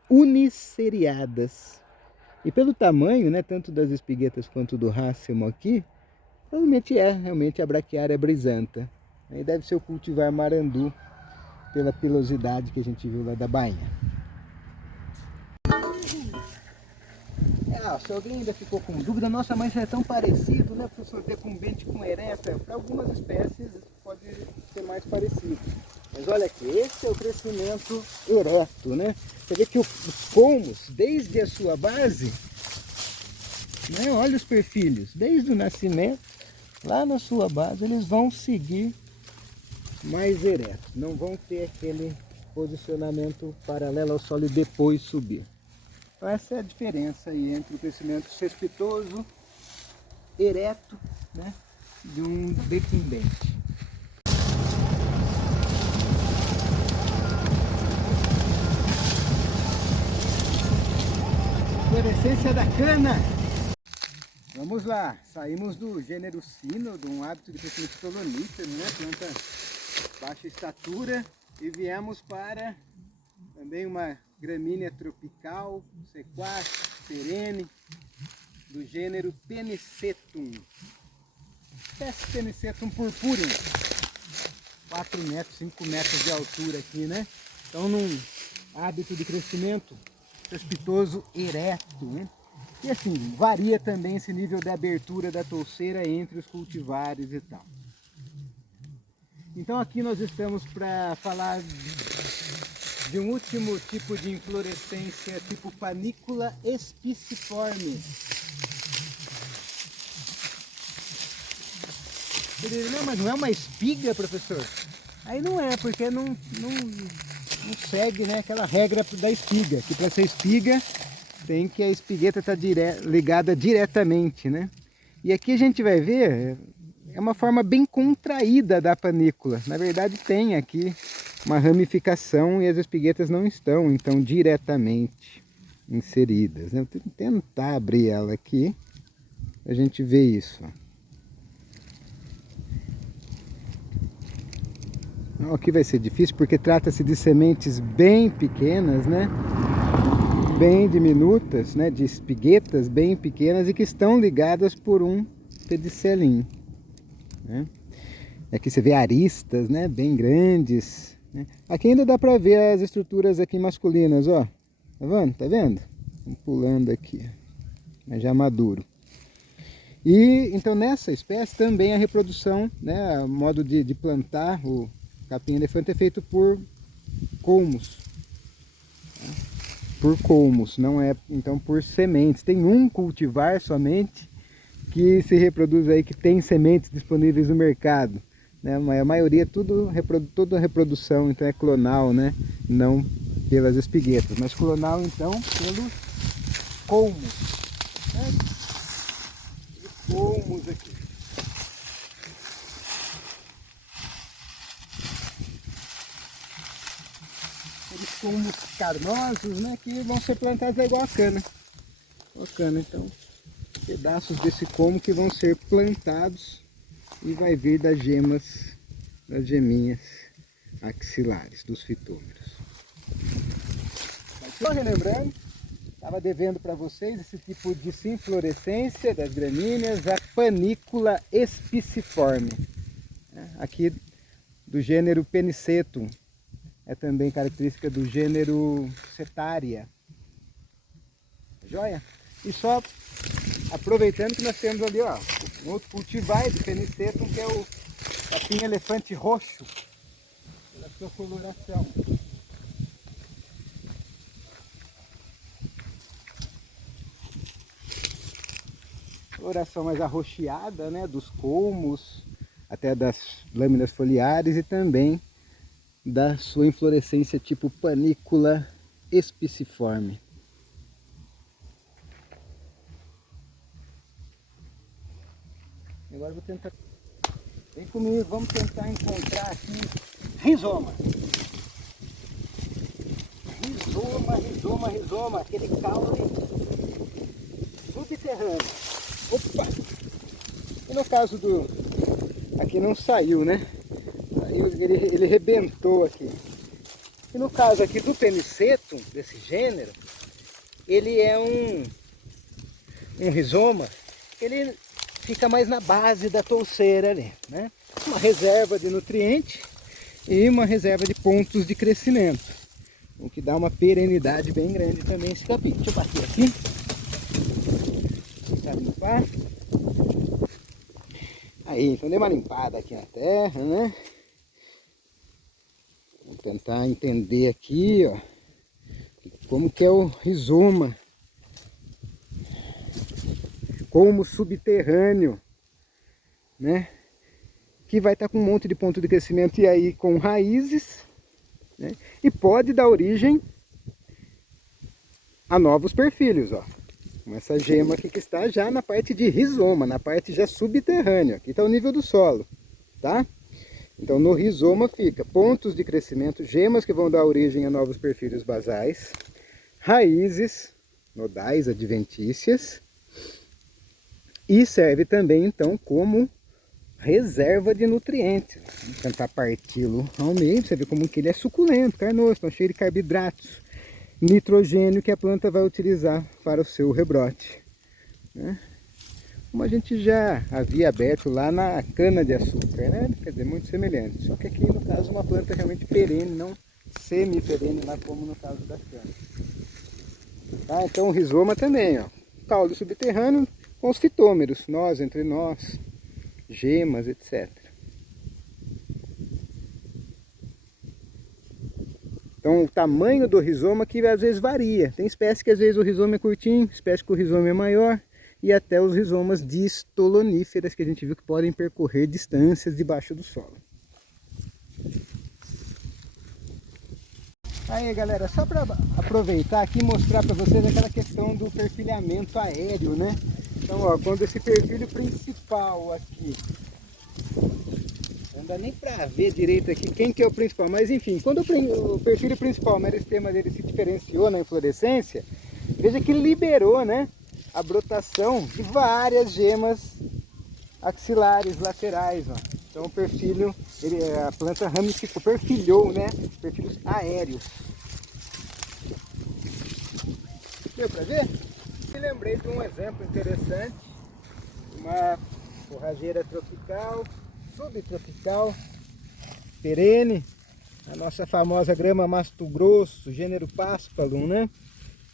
uniceriadas. E pelo tamanho, né, tanto das espiguetas quanto do rácemo aqui, provavelmente realmente a braquiária brisanta. Aí deve ser o cultivar marandu, pela pilosidade que a gente viu lá da bainha. Se alguém ainda ficou com dúvida, nossa, mas é tão parecido, né, professor, decumbente com ereta? Para algumas espécies pode ser mais parecido. Mas olha aqui, esse é o crescimento ereto, né? Você vê que os colmos, desde a sua base, né, olha os perfilhos, desde o nascimento, lá na sua base, eles vão seguir mais eretos. Não vão ter aquele posicionamento paralelo ao solo e depois subir. Então essa é a diferença aí entre o crescimento cespitoso, ereto, né, de um decumbente. Inflorescência da cana. Vamos lá, saímos do gênero sino, de um hábito de crescimento stolonífero, né, planta baixa estatura, e viemos para também uma gramínea tropical, sequácea, perene, do gênero Penicetum. Espécie Penicetum purpureum, 4 metros, 5 metros de altura aqui, né? Então num hábito de crescimento cespitoso ereto, né? E assim, varia também esse nível de abertura da touceira entre os cultivares e tal. Então aqui nós estamos para falar de um último tipo de inflorescência, tipo panícula espiciforme. Não, mas não é uma espiga, professor? Aí não é, porque não segue, né, aquela regra da espiga, que para ser espiga tem que a espigueta estar ligada diretamente, né? E aqui a gente vai ver, é uma forma bem contraída da panícula. Na verdade tem aqui uma ramificação e as espiguetas não estão, então, diretamente inseridas. Eu vou tentar abrir ela aqui, a gente vê isso. Aqui vai ser difícil porque trata-se de sementes bem pequenas, né? Bem diminutas, né? De espiguetas bem pequenas e que estão ligadas por um pedicelinho, né? Aqui você vê aristas, né? Bem grandes, né? Aqui ainda dá para ver as estruturas aqui masculinas, ó. Tá vendo? Tá vendo? Vamos pulando aqui, mas já maduro. E então nessa espécie também a reprodução, né? O modo de plantar o capim-elefante é feito por colmos, né? Por colmos, não é então por sementes. Tem um cultivar somente que se reproduz aí, que tem sementes disponíveis no mercado, né? Mas a maioria toda a reprodução então é clonal, né? Não pelas espiguetas, mas clonal então pelos colmos, né? Colmos aqui. aqueles colmos carnosos, né, que vão ser plantados igual a cana. Bacana, então, pedaços desse colmo que vão ser plantados e vai vir das geminhas axilares dos fitômeros. Mas só relembrando, estava devendo para vocês esse tipo de inflorescência das gramíneas, a panícula espiciforme. Aqui do gênero Penicetum, é também característica do gênero Setaria. Joia? E só aproveitando que nós temos ali, ó, um outro cultivar de Penicetum, que é o capim-elefante roxo, pela sua coloração. Coloração mais arroxeada, né, dos colmos, até das lâminas foliares e também da sua inflorescência tipo panícula espiciforme. Agora eu vou tentar... Vem comigo, vamos tentar encontrar aqui rizoma. Rizoma, aquele caule subterrâneo. Opa! E no caso do... Aqui não saiu, né? Ele rebentou aqui. E no caso aqui do Penicetum, desse gênero, ele é um rizoma, ele fica mais na base da touceira ali, né? Uma reserva de nutriente e uma reserva de pontos de crescimento, o que dá uma perenidade bem grande também esse capim. Deixa eu bater aqui. Tentar limpar. Aí, então dei uma limpada aqui na terra, né? Vou tentar entender aqui, ó, como que é o rizoma. Como subterrâneo, né? Que vai estar com um monte de ponto de crescimento e aí com raízes, né? E pode dar origem a novos perfilhos, ó. Com essa gema aqui que está já na parte de rizoma, na parte já subterrânea. Aqui está o nível do solo, tá? Então no rizoma fica pontos de crescimento, gemas que vão dar origem a novos perfilhos basais, raízes, nodais adventícias, e serve também então como reserva de nutrientes. Vou tentar parti-lo ao meio, você vê como que ele é suculento, carnoso, então cheio de carboidratos, nitrogênio que a planta vai utilizar para o seu rebrote, né? Como a gente já havia aberto lá na cana de açúcar, né? Quer dizer, muito semelhante, só que aqui no caso uma planta realmente perene, não semi-perene lá como no caso da cana. Tá? Então o rizoma também, ó, caule subterrâneo com os fitômeros, nós entre nós, gemas, etc. Então o tamanho do rizoma que às vezes varia. Tem espécies que às vezes o rizoma é curtinho, espécies que o rizoma é maior, e até os rizomas distoloníferas que a gente viu que podem percorrer distâncias debaixo do solo. Aí galera, só para aproveitar aqui e mostrar para vocês aquela questão do perfilhamento aéreo, né? Então ó, quando esse perfilho principal aqui, não dá nem para ver direito aqui quem que é o principal, mas enfim, quando o perfilho principal, o meristema dele se diferenciou na inflorescência, veja que liberou, né, a brotação de várias gemas axilares laterais, ó. Então o perfilho, a planta ramificou, perfilhou, né, perfilhos aéreos. Deu para ver? Me lembrei de um exemplo interessante, uma forrageira tropical, subtropical, perene, a nossa famosa grama Mato Grosso, gênero Paspalum, né?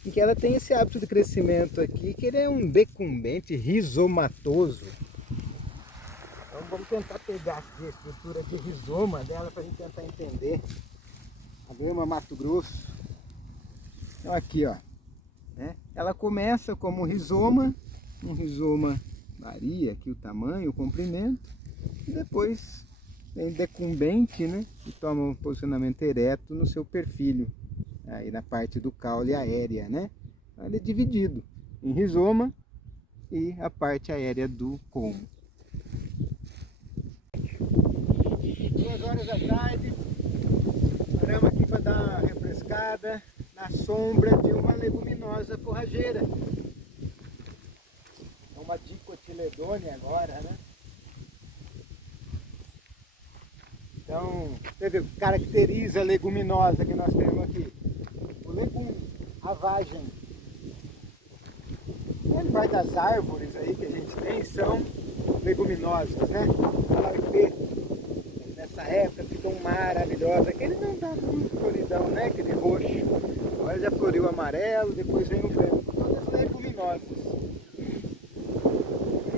Em que ela tem esse hábito de crescimento aqui, que ele é um decumbente rizomatoso. Então vamos tentar pegar aqui a estrutura de rizoma dela para a gente tentar entender a grama Mato Grosso. Então aqui, ó, né? Ela começa como um rizoma varia aqui o tamanho, o comprimento, e depois vem decumbente, né? E toma um posicionamento ereto no seu perfilho, aí na parte do caule aérea, né? Ele é dividido em rizoma e a parte aérea do colmo. 2 horas da tarde, paramos aqui para dar uma refrescada. plantada na sombra de uma leguminosa forrageira. É uma dicotiledônia agora, né? Então, você vê, caracteriza a leguminosa que nós temos aqui. O legume, a vagem. Grande parte das árvores aí que a gente tem são leguminosas, né? A larpê, nessa época, ficam maravilhosas. Aquele não dá muito floridão, né? Aquele roxo. Agora já floriu o amarelo, depois vem o branco. Todas leguminosas.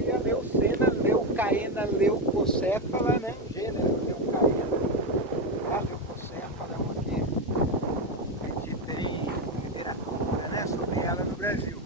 E a leucena, leucaena, leucocéfala, né? Gênero leucaena. A leucocéfala é uma que a gente tem literatura, né, sobre ela no Brasil.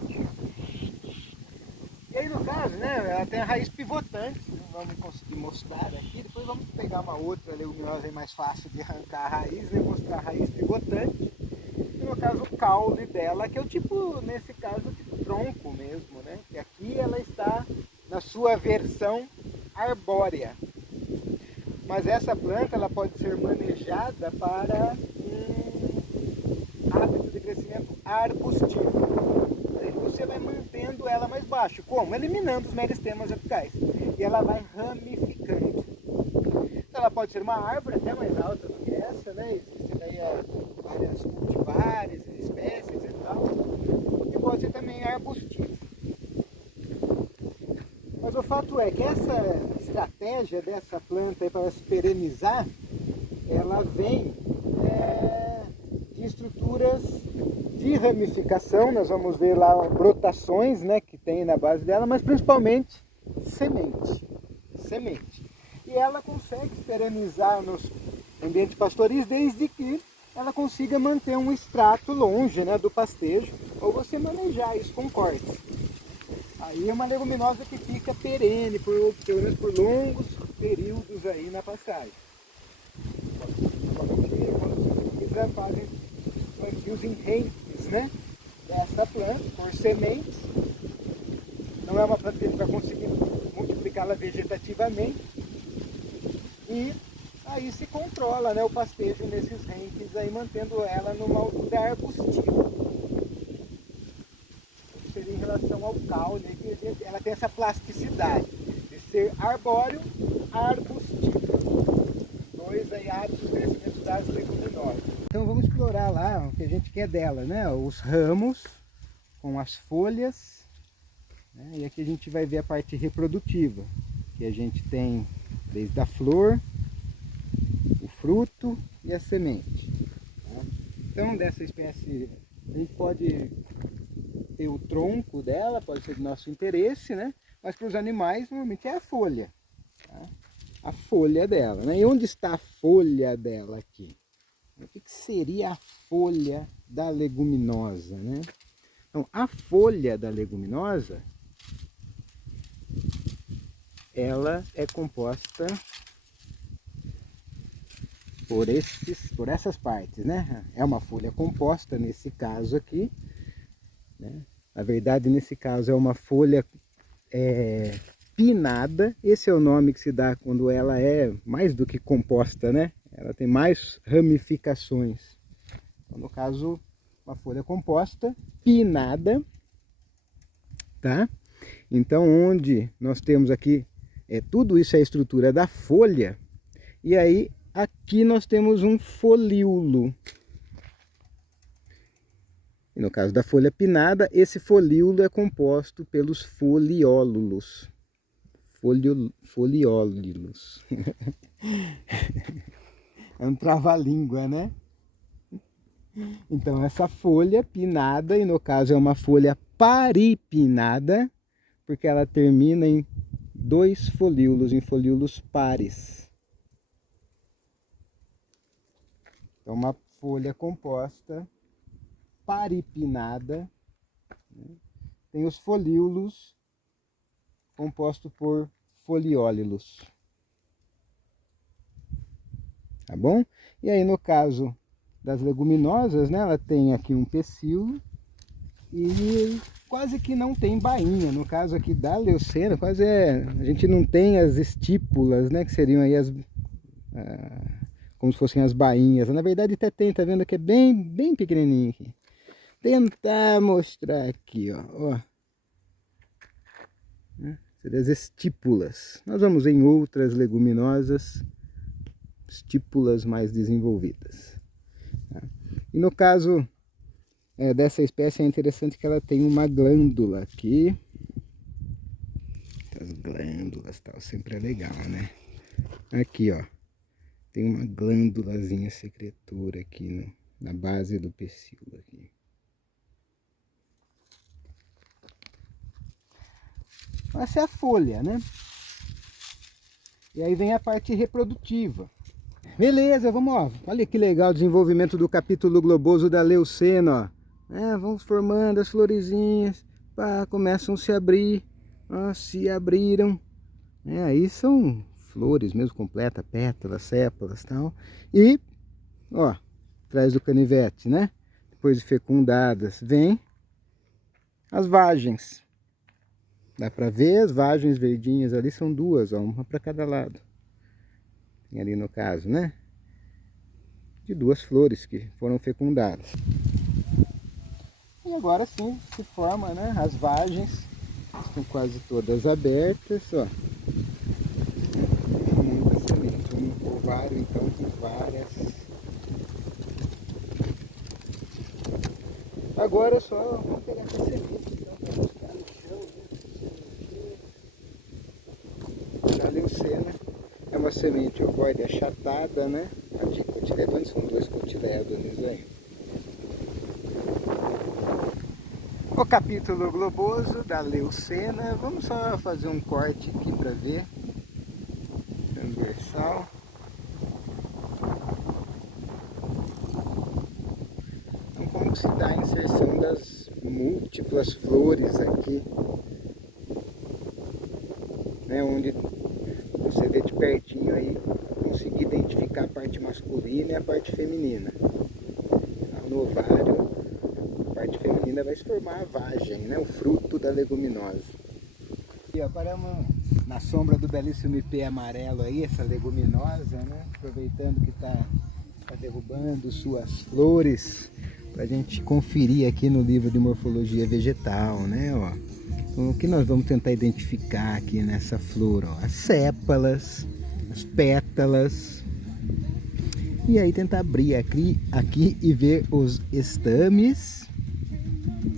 E aí no caso, né, ela tem a raiz pivotante, não vamos conseguir mostrar aqui, depois vamos pegar uma outra leguminosa aí mais fácil de arrancar a raiz, né, mostrar a raiz pivotante. E no caso o caule dela, que é o tipo, nesse caso, de tronco mesmo, né, que aqui ela está na sua versão arbórea. Mas essa planta ela pode ser manejada para um hábito de crescimento arbustivo. Aí você vai mantendo ela mais baixo. Como? Eliminando os meristemas apicais. E ela vai ramificando. Então ela pode ser uma árvore até mais alta do que essa, né? Existem daí várias cultivares, espécies e tal. E pode ser também arbustivo. Mas o fato é que essa estratégia dessa planta para se perenizar, ela vem de estruturas de ramificação. Nós vamos ver lá brotações, né, que tem na base dela, mas principalmente semente. E ela consegue se perenizar nos ambientes pastoris desde que ela consiga manter um extrato longe, né, do pastejo, ou você manejar isso com cortes. Aí é uma leguminosa que fica perene, pelo menos por longos períodos aí na pastagem. Quando já fazem os enrentes, né, dessa planta por sementes. Não é uma planta que a gente vai conseguir multiplicá-la vegetativamente. E aí se controla, né, o pastejo nesses rentes aí, mantendo ela numa altura arbustiva. Seria em relação ao caule, que ela tem essa plasticidade de ser arbóreo, arbustivo. Dois aí hábitos de crescimento das leguminosas. Então vamos explorar lá o que a gente quer dela, né? Os ramos com as folhas, né? E aqui a gente vai ver a parte reprodutiva, que a gente tem desde a flor, o fruto e a semente. Tá? Então dessa espécie a gente pode ter o tronco dela, pode ser do nosso interesse, né? Mas para os animais normalmente é a folha, tá? A folha dela, né? E onde está a folha dela aqui? O que seria a folha da leguminosa, né? Então, a folha da leguminosa, ela é composta por essas partes, né? É uma folha composta nesse caso aqui, né? Na verdade, nesse caso é uma folha pinnada. Esse é o nome que se dá quando ela é mais do que composta, né? Ela tem mais ramificações. Então, no caso, uma folha composta, pinnada, tá? Então, onde nós temos aqui, tudo isso é a estrutura da folha, e aí aqui nós temos um folíolo. E no caso da folha pinnada, esse folíolo é composto pelos foliólulos. Foliólulos. É um trava-língua, né? Então essa folha pinnada, e no caso é uma folha paripinnada, porque ela termina em 2 folíolos, em folíolos pares. Então uma folha composta paripinnada, né? Tem os folíolos compostos por foliólilos. Tá bom? E aí no caso das leguminosas, né, ela tem aqui um pecíolo e quase que não tem bainha. No caso aqui da leucena, a gente não tem as estípulas, né, que seriam aí as como se fossem as bainhas. Na verdade até tem, tá vendo que é bem pequenininho aqui. Tentar mostrar aqui, ó. Seriam as estípulas. Nós vamos ver em outras leguminosas estípulas mais desenvolvidas. Tá? E no caso dessa espécie é interessante que ela tem uma glândula aqui. As glândulas tal, sempre é legal, né? Aqui, ó. Tem uma glândulazinha secretora aqui na base do pecíolo aqui. Essa é a folha, né? E aí vem a parte reprodutiva. Beleza, vamos, ó. Olha que legal o desenvolvimento do capítulo globoso da leucena, ó. Vamos formando as florezinhas, pá, começam a se abrir, ó, se abriram. Aí são flores mesmo completa, pétalas, sépalas e tal. E, ó, atrás do canivete, né? Depois de fecundadas, vem as vagens. Dá pra ver as vagens verdinhas ali, são duas, ó, uma para cada lado. Tem ali no caso, né? De duas flores que foram fecundadas. E agora sim se forma, né? As vagens estão quase todas abertas, ó. Muita semente. Um ovário então com várias. Agora só vamos pegar essa semente então para mostrar no chão. A leucena é uma semente ovoide achatada, né? A dicotiledôneos, são dois cotilédones aí. O capítulo globoso da leucena, vamos só fazer um corte aqui para ver. Transversal. Então, como que se dá a inserção das múltiplas flores aqui, né? Onde você vê de pertinho aí, conseguir identificar a parte masculina e a parte feminina. No ovário, a parte feminina vai se formar a vagem, né? O fruto da leguminosa. E agora na sombra do belíssimo ipê amarelo aí, essa leguminosa, né? Aproveitando que está derrubando suas flores, para a gente conferir aqui no livro de morfologia vegetal, né? Ó. Então, o que nós vamos tentar identificar aqui nessa flor? Ó? As sépalas, as pétalas. E aí tentar abrir aqui e ver os estames,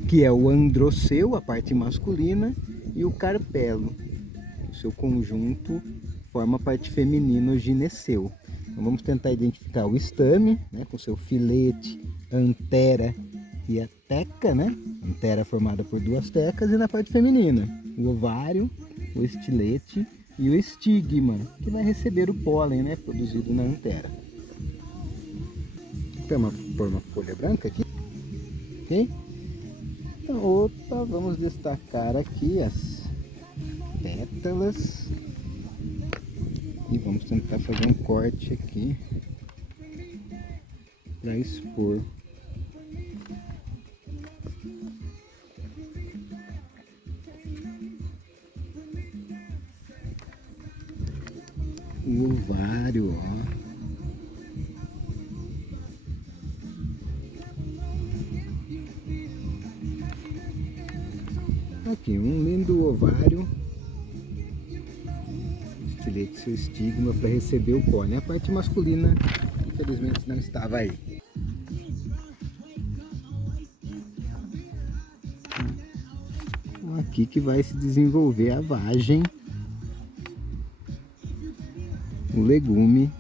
que é o androceu, a parte masculina, e o carpelo. O seu conjunto forma a parte feminina, o gineceu. Então vamos tentar identificar o estame, né, com seu filete, antera e a teca, né? Antera formada por duas tecas, e na parte feminina, o ovário, o estilete e o estigma, que vai receber o pólen, né, produzido na antera. Vamos pôr uma folha branca aqui, ok? Então, opa, vamos destacar aqui as pétalas e vamos tentar fazer um corte aqui para expor. O ovário, ó. Aqui, um lindo ovário, estilete, seu estigma para receber o pólen. A parte masculina, infelizmente, não estava aí. Então, aqui que vai se desenvolver a vagem, o legume,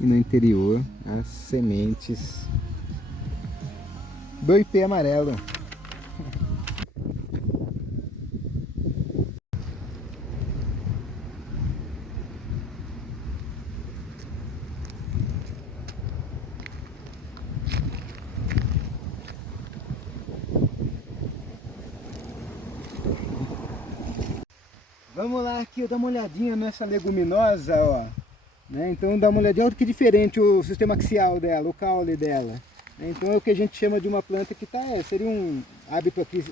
e no interior as sementes do ipê amarelo. Vamos lá aqui, dá uma olhadinha nessa leguminosa, ó. Né? Então dá uma olhadinha, olha que diferente o sistema axial dela, o caule dela. Então é o que a gente chama de uma planta que seria um hábito aqui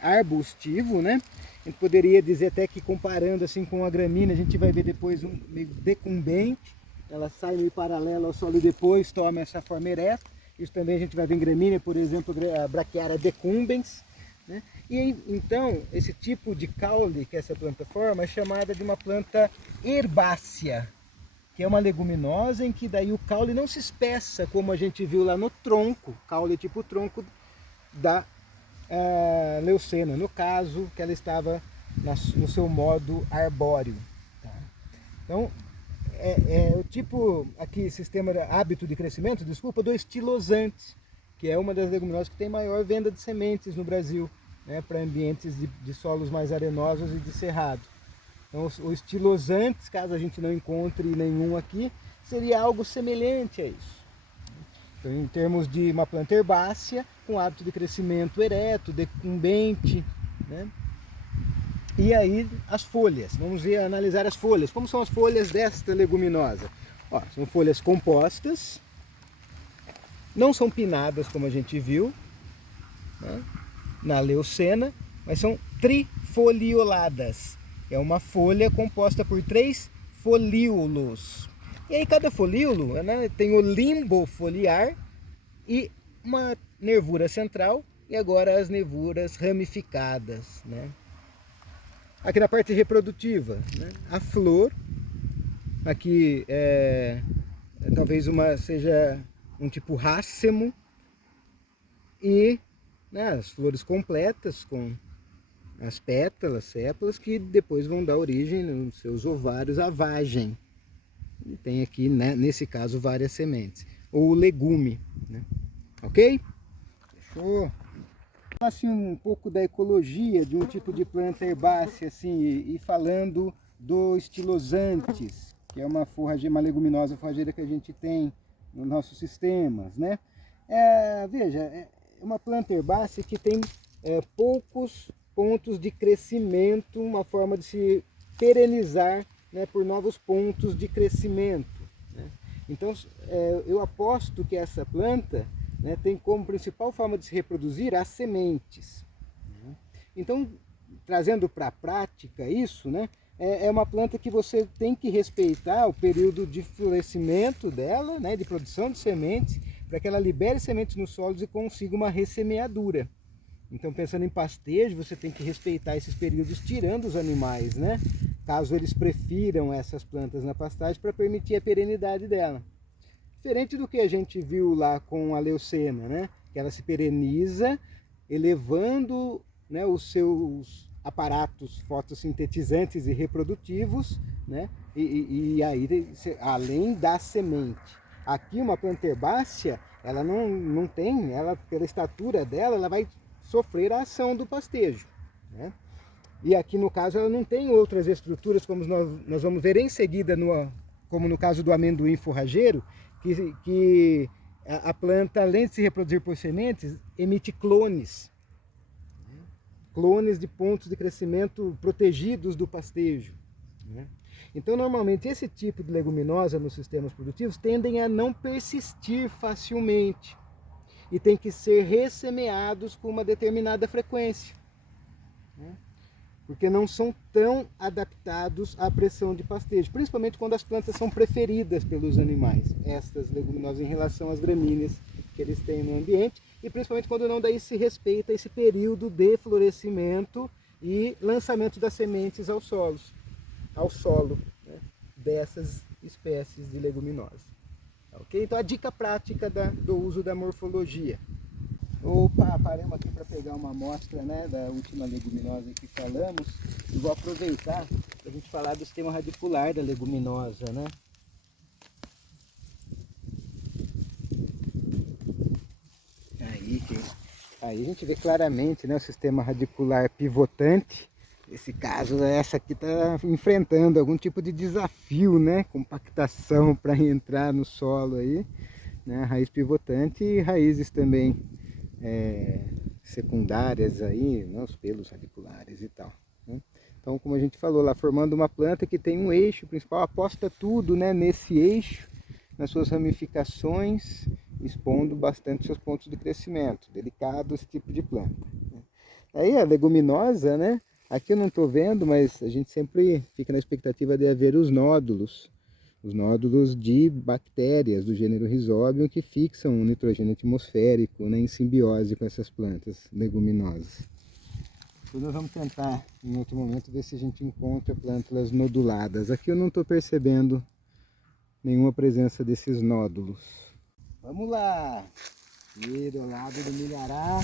arbustivo, né? A gente poderia dizer até que comparando assim com a gramínea, a gente vai ver depois um meio decumbente, ela sai meio paralela ao solo e depois toma essa forma ereta. Isso também a gente vai ver em gramínea, por exemplo, a Brachiaria decumbens, né? E então, esse tipo de caule que essa planta forma é chamada de uma planta herbácea, que é uma leguminosa em que daí o caule não se espessa, como a gente viu lá no tronco, caule tipo tronco da leucena, no caso que ela estava no seu modo arbóreo. Tá? Então, é o tipo, aqui, sistema hábito de crescimento, desculpa, do estilosante, que é uma das leguminosas que tem maior venda de sementes no Brasil, né, para ambientes de solos mais arenosos e de cerrado. Então, o estilosante, caso a gente não encontre nenhum aqui, seria algo semelhante a isso. Então, em termos de uma planta herbácea, com hábito de crescimento ereto, decumbente, né? E aí as folhas, vamos ver, analisar as folhas. Como são as folhas desta leguminosa? Ó, são folhas compostas, não são pinnadas como a gente viu, né, na leucena, mas são trifolioladas. É uma folha composta por 3 folíolos. E aí cada folíolo, né, tem o limbo foliar e uma nervura central e agora as nervuras ramificadas, né? Aqui na parte reprodutiva, né, a flor, aqui talvez seja um tipo rácemo e, né, as flores completas com as pétalas, sépalas, que depois vão dar origem nos seus ovários à vagem. E tem aqui, né, nesse caso, várias sementes. Ou legume, né? Ok? Fechou? Assim, um pouco da ecologia de um tipo de planta herbácea, assim, e falando do estilosantes, que é uma leguminosa forrageira que a gente tem nos nossos sistemas, né? Veja, é uma planta herbácea que tem poucos pontos de crescimento, uma forma de se perenizar, né, por novos pontos de crescimento, né? Então, eu aposto que essa planta, né, tem como principal forma de se reproduzir as sementes. Então, trazendo para a prática isso, né, é uma planta que você tem que respeitar o período de florescimento dela, né, de produção de sementes, para que ela libere sementes nos solos e consiga uma ressemeadura. Então, pensando em pastejo, você tem que respeitar esses períodos tirando os animais, né, caso eles prefiram essas plantas na pastagem para permitir a perenidade dela. Diferente do que a gente viu lá com a leucena, né, que ela se pereniza elevando, né, os seus aparatos fotossintetizantes e reprodutivos, né, e aí além da semente. Aqui uma planta herbácea, ela não tem, ela, pela estatura dela, ela vai sofrer a ação do pastejo, né? E aqui no caso ela não tem outras estruturas, como nós vamos ver em seguida, como no caso do amendoim forrageiro, que a planta, além de se reproduzir por sementes, emite clones de pontos de crescimento protegidos do pastejo, né? Então, normalmente, esse tipo de leguminosa nos sistemas produtivos tendem a não persistir facilmente e tem que ser ressemeados com uma determinada frequência, né? Porque não são tão adaptados à pressão de pastejo, principalmente quando as plantas são preferidas pelos animais, estas leguminosas, em relação às gramíneas que eles têm no ambiente, e principalmente quando não daí se respeita esse período de florescimento e lançamento das sementes ao solo, né, dessas espécies de leguminosa. Ok? Então a dica prática do uso da morfologia. Opa, paramos aqui para pegar uma amostra, né, da última leguminosa que falamos, e vou aproveitar para a gente falar do sistema radicular da leguminosa, né? Aí a gente vê claramente, né, o sistema radicular pivotante. Nesse caso, essa aqui está enfrentando algum tipo de desafio, né, compactação para entrar no solo aí, né, raiz pivotante e raízes também secundárias aí, né, os pelos radiculares e tal, né? Então, como a gente falou lá, formando uma planta que tem um eixo principal, aposta tudo, né, nesse eixo, nas suas ramificações, expondo bastante seus pontos de crescimento. Delicado esse tipo de planta, né? Aí a leguminosa, né, aqui eu não estou vendo, mas a gente sempre fica na expectativa de haver os nódulos. Os nódulos de bactérias do gênero Rhizobium que fixam o nitrogênio atmosférico, né, em simbiose com essas plantas leguminosas. Depois nós vamos tentar, em outro momento, ver se a gente encontra plântulas noduladas. Aqui eu não estou percebendo nenhuma presença desses nódulos. Vamos lá! Primeiro lado do milhará.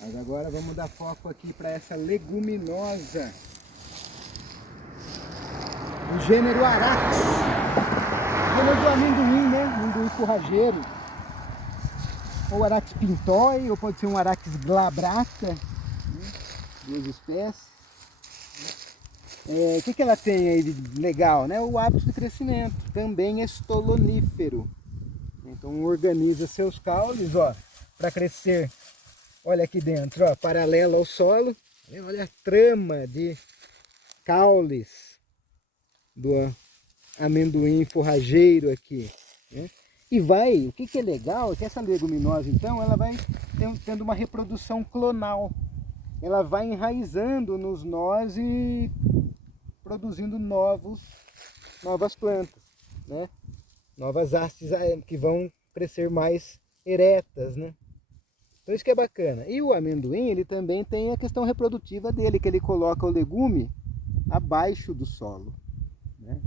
Mas agora vamos dar foco aqui para essa leguminosa do gênero Arax. Gênero do amendoim, né? Amendoim forrageiro. Ou Arax pintói, ou pode ser um Arax glabrata. Duas espécies. O que ela tem aí de legal, né? O hábito de crescimento, também estolonífero. Então organiza seus caules, ó, para crescer. Olha aqui dentro, ó, paralelo ao solo. Olha a trama de caules do amendoim forrageiro aqui, né? E vai, o que é legal é que essa leguminosa, então, ela vai tendo uma reprodução clonal. Ela vai enraizando nos nós e produzindo novas plantas, né? Novas hastes que vão crescer mais eretas, né? Então isso que é bacana. E o amendoim, ele também tem a questão reprodutiva dele, que ele coloca o legume abaixo do solo, né?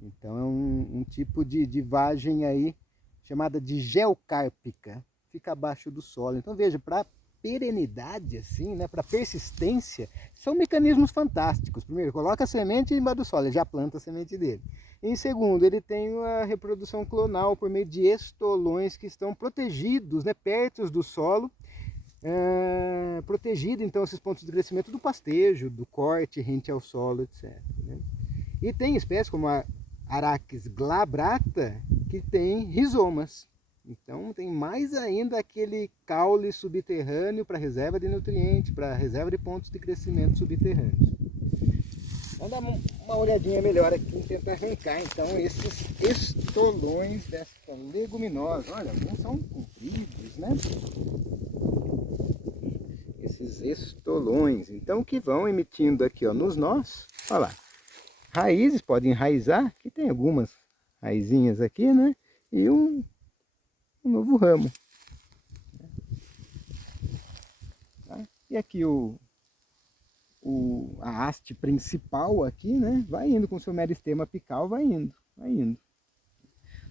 Então é um tipo de vagem aí chamada de geocárpica, fica abaixo do solo. Então veja, para perenidade, assim, né, para persistência, são mecanismos fantásticos. Primeiro, coloca a semente embaixo do solo, ele já planta a semente dele. Em segundo, ele tem a reprodução clonal por meio de estolões que estão protegidos, né, perto do solo, protegido então esses pontos de crescimento do pastejo, do corte rente ao solo, etc, né? E tem espécies como a Arax glabrata que tem rizomas. Então tem mais ainda aquele caule subterrâneo para reserva de nutrientes, para reserva de pontos de crescimento subterrâneos. Vamos dar uma olhadinha melhor aqui e tentar arrancar então esses estolões dessa leguminosa. Olha, alguns são compridos, né? Esses estolões, então, que vão emitindo aqui, ó, nos nós, olha lá, raízes, podem enraizar, aqui tem algumas raizinhas aqui, né? E um novo ramo. Tá? E aqui a haste principal aqui, né? Vai indo com o seu meristema apical, vai indo.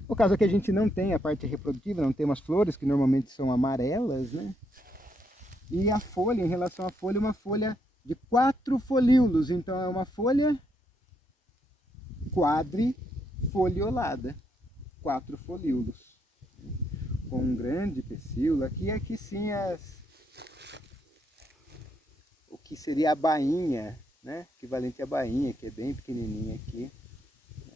No caso aqui a gente não tem a parte reprodutiva, não tem umas flores que normalmente são amarelas, né? E a folha, em relação à folha, uma folha de 4 folíolos, então é uma folha quadrifoliolada, 4 folíolos. Com um grande pecíolo, aqui sim o que seria a bainha, né? Equivalente à bainha, que é bem pequenininha aqui, né?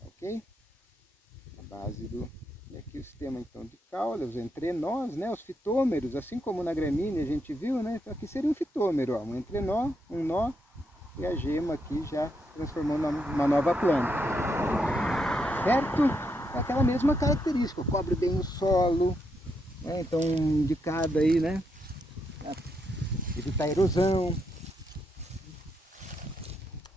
Ok? A base e aqui o sistema então de caule, os entrenós, né? Os fitômeros, assim como na gramínea a gente viu, né? Então aqui seria um fitômero, ó, um entrenó, um nó e a gema aqui já transformando uma nova planta, certo? Aquela mesma característica, cobre bem o solo, né? Então indicado aí, né, evitar erosão.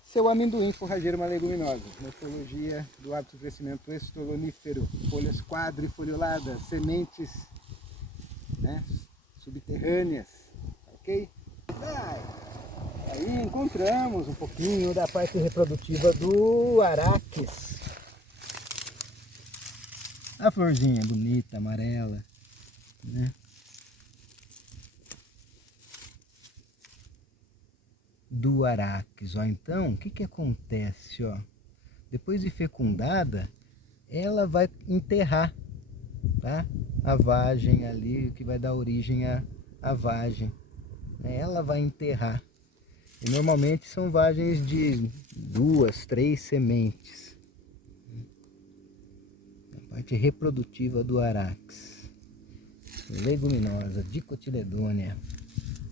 Seu amendoim forrageiro, uma leguminosa, morfologia do hábito de crescimento estolonífero, folhas quadrifolioladas, sementes, né, subterrâneas, ok? Aí encontramos um pouquinho da parte reprodutiva do Arax. A florzinha bonita, amarela, né? Do Arax, ó. Então, o que acontece, ó? Depois de fecundada, ela vai enterrar, tá? A vagem ali, que vai dar origem à vagem. Ela vai enterrar. E normalmente são vagens de 2, 3 sementes. Parte reprodutiva do Arax, leguminosa, dicotiledônea.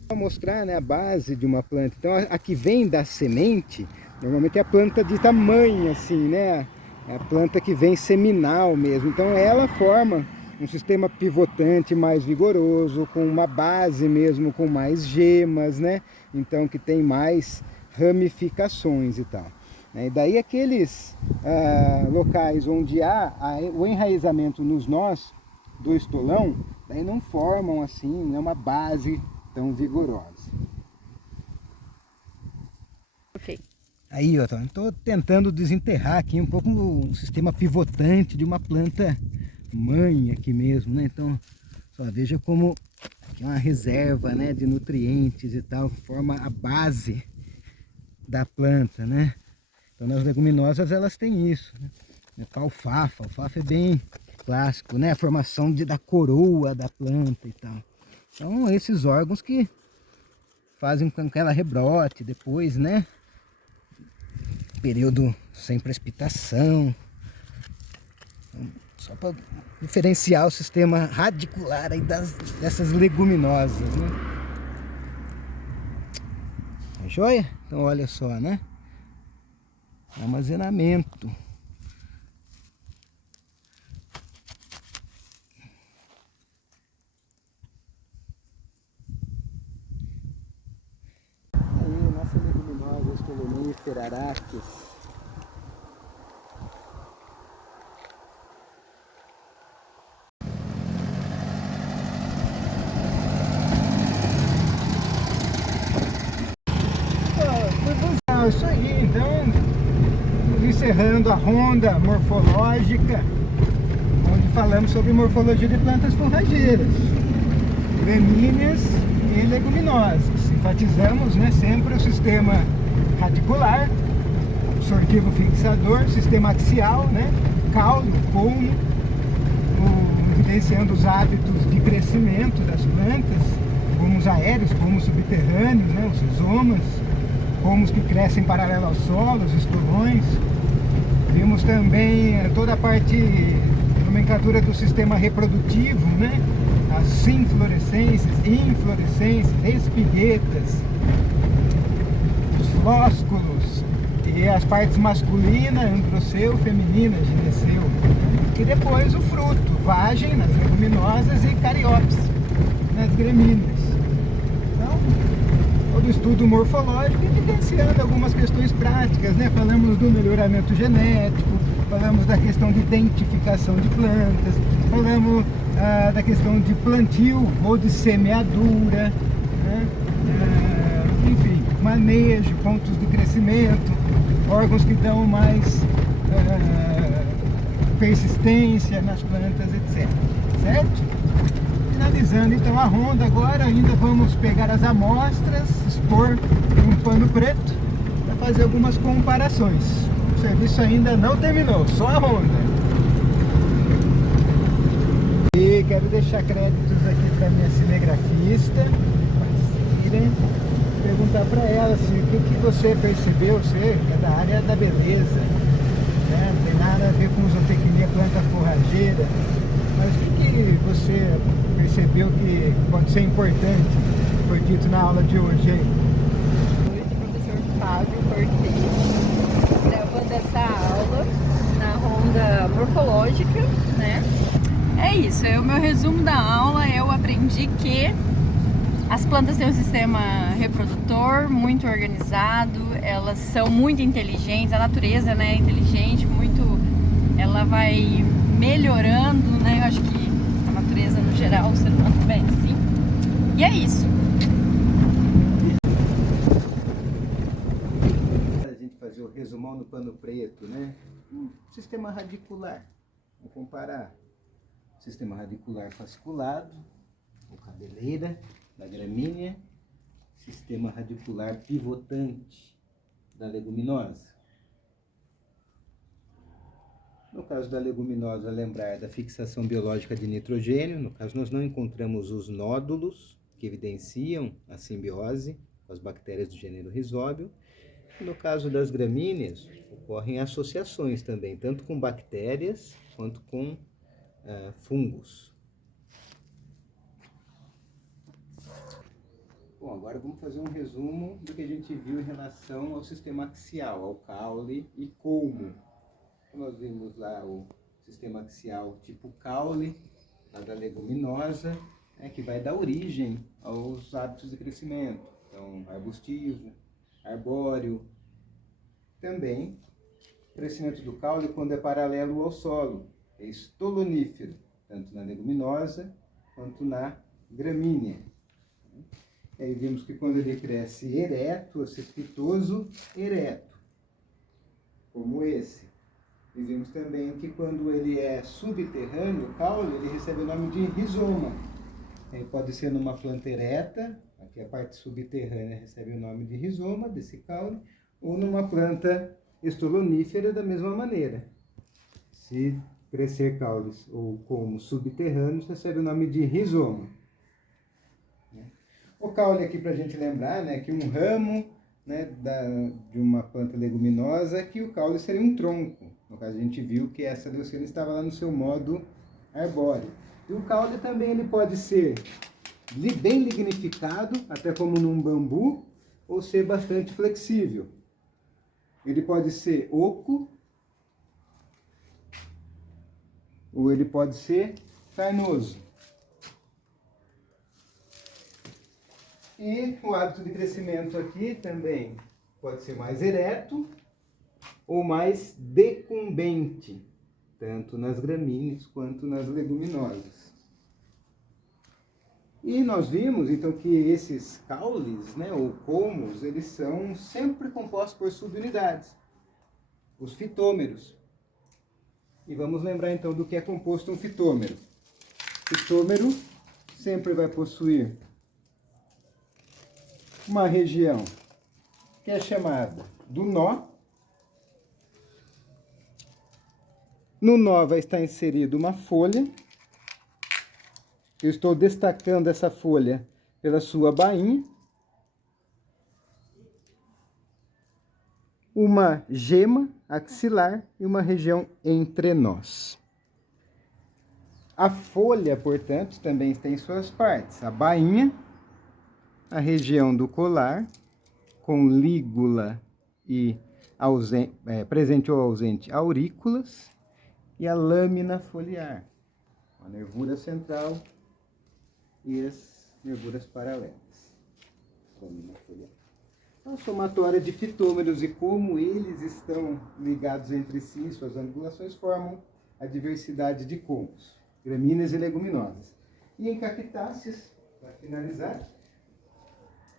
Vou mostrar, né, a base de uma planta. Então a que vem da semente, normalmente é a planta de tamanho assim, né? É a planta que vem seminal mesmo. Então ela forma um sistema pivotante mais vigoroso, com uma base mesmo, com mais gemas, né? Então que tem mais ramificações e tal. E daí aqueles locais onde há o enraizamento nos nós do estolão, daí não formam assim, não é uma base tão vigorosa. Ok. Aí, ó, estou tentando desenterrar aqui um pouco o sistema pivotante de uma planta mãe aqui mesmo, né? Então, só veja como aqui é uma reserva, né, de nutrientes e tal, forma a base da planta, né? Então, nas leguminosas elas têm isso, né? A alfafa é bem clássico, né? A formação da coroa da planta e tal. Então, esses órgãos que fazem com que ela rebrote depois, né? Período sem precipitação, só para diferenciar o sistema radicular aí dessas leguminosas, né? É joia? Então olha só, né? Armazenamento. Aí, nossa leguminosa Stolonifera aractis. Isso aí, então, encerrando a ronda morfológica, onde falamos sobre morfologia de plantas forrageiras, gramíneas e leguminosas. Enfatizamos, né, sempre o sistema radicular, absortivo fixador, sistema axial, né, caule, colmo, evidenciando os hábitos de crescimento das plantas, como os aéreos, como os subterrâneos, né, os rizomas, pomos que crescem paralelo ao solo, os estolões. Vimos também toda a parte, nomenclatura do sistema reprodutivo, né? As inflorescências, espiguetas, os flósculos e as partes masculina, androceu, feminina, gineceu. E depois o fruto, vagem nas leguminosas e cariópsis nas gramíneas. Então, todo estudo morfológico evidenciando algumas questões práticas, né? Falamos do melhoramento genético, falamos da questão de identificação de plantas, falamos da questão de plantio ou de semeadura, né? Enfim, manejo, pontos de crescimento, órgãos que dão mais persistência nas plantas, etc. Certo? Finalizando então a ronda agora, ainda vamos pegar as amostras, expor em um pano preto para fazer algumas comparações. O serviço ainda não terminou, só a ronda. E quero deixar créditos aqui para minha cinegrafista, Cira, perguntar para ela se o que você percebeu, você é da área da beleza, né? Não tem nada a ver com zootecnia, planta forrageira, mas o que você percebeu que pode ser importante, foi dito na aula de hoje aí? Hoje, professor Fábio Cortez, gravando essa aula na ronda morfológica, né? É isso, o meu resumo da aula, eu aprendi que as plantas têm um sistema reprodutor muito organizado, elas são muito inteligentes, a natureza, né, é inteligente, ela vai melhorando, né, eu acho que a natureza no geral, o ser humano também, sim. E é isso. A gente fazer o resumão no pano preto, né? Sistema radicular. Vamos comparar o sistema radicular fasciculado, ou cabeleira, da gramínea, sistema radicular pivotante da leguminosa. No caso da leguminosa, lembrar da fixação biológica de nitrogênio. No caso, nós não encontramos os nódulos que evidenciam a simbiose com as bactérias do gênero Rhizóbio. No caso das gramíneas, ocorrem associações também, tanto com bactérias quanto com fungos. Bom, agora vamos fazer um resumo do que a gente viu em relação ao sistema axial, ao caule e colmo. Nós vimos lá o sistema axial tipo caule, a da leguminosa, né, que vai dar origem aos hábitos de crescimento. Então, arbustivo, arbóreo. Também crescimento do caule quando é paralelo ao solo, é estolonífero, tanto na leguminosa quanto na gramínea. E aí vimos que quando ele cresce ereto, ou cespitoso, ereto, como esse. E vimos também que quando ele é subterrâneo, o caule, ele recebe o nome de rizoma. Ele pode ser numa planta ereta, aqui a parte subterrânea recebe o nome de rizoma, desse caule, ou numa planta estolonífera da mesma maneira. Se crescer caules ou como subterrâneos, recebe o nome de rizoma. O caule aqui para a gente lembrar, né, que um ramo, né, de uma planta leguminosa, que o caule seria um tronco. No caso a gente viu que essa leucina estava lá no seu modo arbóreo. E o caule também ele pode ser bem lignificado, até como num bambu, ou ser bastante flexível. Ele pode ser oco, ou ele pode ser carnoso. E o hábito de crescimento aqui também pode ser mais ereto ou mais decumbente, tanto nas gramíneas quanto nas leguminosas. E nós vimos então que esses caules, né, ou colmos, eles são sempre compostos por subunidades, os fitômeros. E vamos lembrar então do que é composto um fitômero. Fitômero sempre vai possuir uma região que é chamada do nó. No nó vai estar inserida uma folha. Eu estou destacando essa folha pela sua bainha. Uma gema axilar e uma região entre nós. A folha, portanto, também tem suas partes. A bainha, a região do colar, com lígula e presente ou ausente aurículas, e a lâmina foliar, a nervura central e as nervuras paralelas. Lâmina foliar. Então, a somatória de fitômeros e como eles estão ligados entre si, suas angulações, formam a diversidade de colmos, gramíneas e leguminosas. E em cactáceas, para finalizar,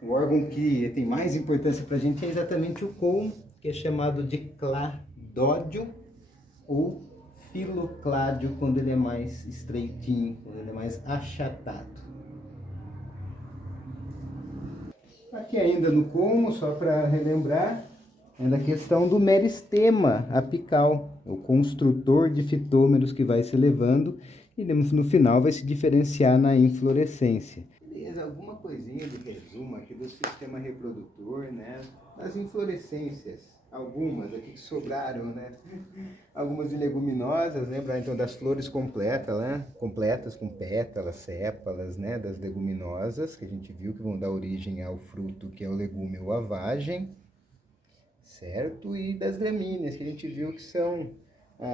o órgão que tem mais importância para a gente é exatamente o colmo, que é chamado de cladódio ou filocládio, quando ele é mais estreitinho, quando ele é mais achatado. Aqui ainda no colmo, só para relembrar, é a questão do meristema apical, o construtor de fitômeros que vai se elevando e no final vai se diferenciar na inflorescência. Beleza, alguma coisinha de resumo aqui do sistema reprodutor, né? As inflorescências, algumas aqui que sobraram, né? Algumas de leguminosas, lembrar então das flores completas, né? Completas com pétalas, sépalas, né? Das leguminosas, que a gente viu que vão dar origem ao fruto, que é o legume ou a vagem, certo? E das gramíneas, que a gente viu que são,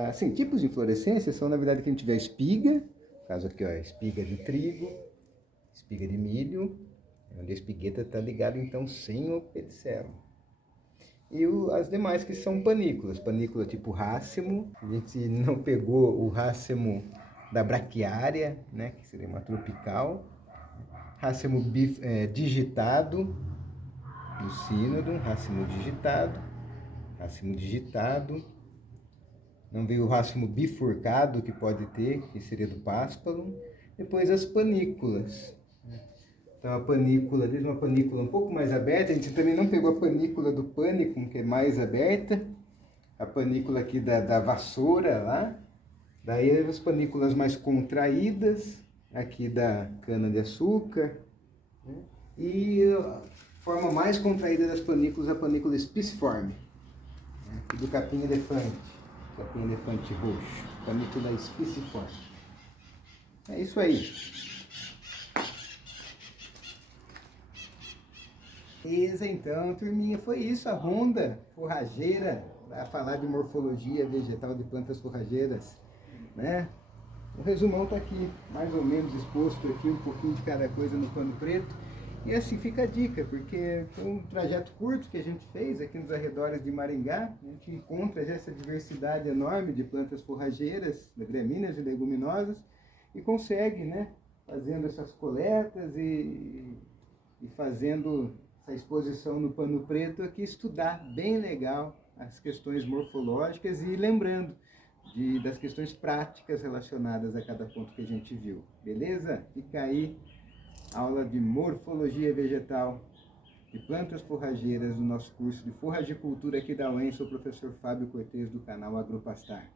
assim, tipos de inflorescências são, na verdade, que a gente vê a espiga, no caso aqui, ó, espiga de trigo, espiga de milho, onde a espigueta está ligada, então, sem o pedicelo. E as demais que são panículas, panícula tipo rácimo, a gente não pegou o rácimo da braquiária, né, que seria uma tropical, rácimo digitado, do sínodo, rácimo digitado, não veio o rácimo bifurcado, que pode ter, que seria do páspalo, depois as panículas. Então a panícula, desde uma panícula um pouco mais aberta, a gente também não pegou a panícula do pânico, que é mais aberta, a panícula aqui da vassoura lá, daí as panículas mais contraídas, aqui da cana-de-açúcar, né? E a forma mais contraída das panículas, a panícula espiciforme, né? Aqui do capim-elefante roxo, panícula espiciforme. É isso aí. Beleza, então, turminha, foi isso, a ronda forrageira, para falar de morfologia vegetal de plantas forrageiras, né? O resumão está aqui, mais ou menos exposto aqui, um pouquinho de cada coisa no pano preto. E assim fica a dica, porque foi um trajeto curto que a gente fez aqui nos arredores de Maringá. A gente encontra essa diversidade enorme de plantas forrageiras, gramíneas e leguminosas, e consegue, né, fazendo essas coletas e fazendo essa exposição no pano preto aqui, estudar bem legal as questões morfológicas e lembrando das questões práticas relacionadas a cada ponto que a gente viu. Beleza? Fica aí a aula de morfologia vegetal de plantas forrageiras do nosso curso de forragicultura aqui da UEM. Sou o professor Fábio Cortez do canal Agropastar.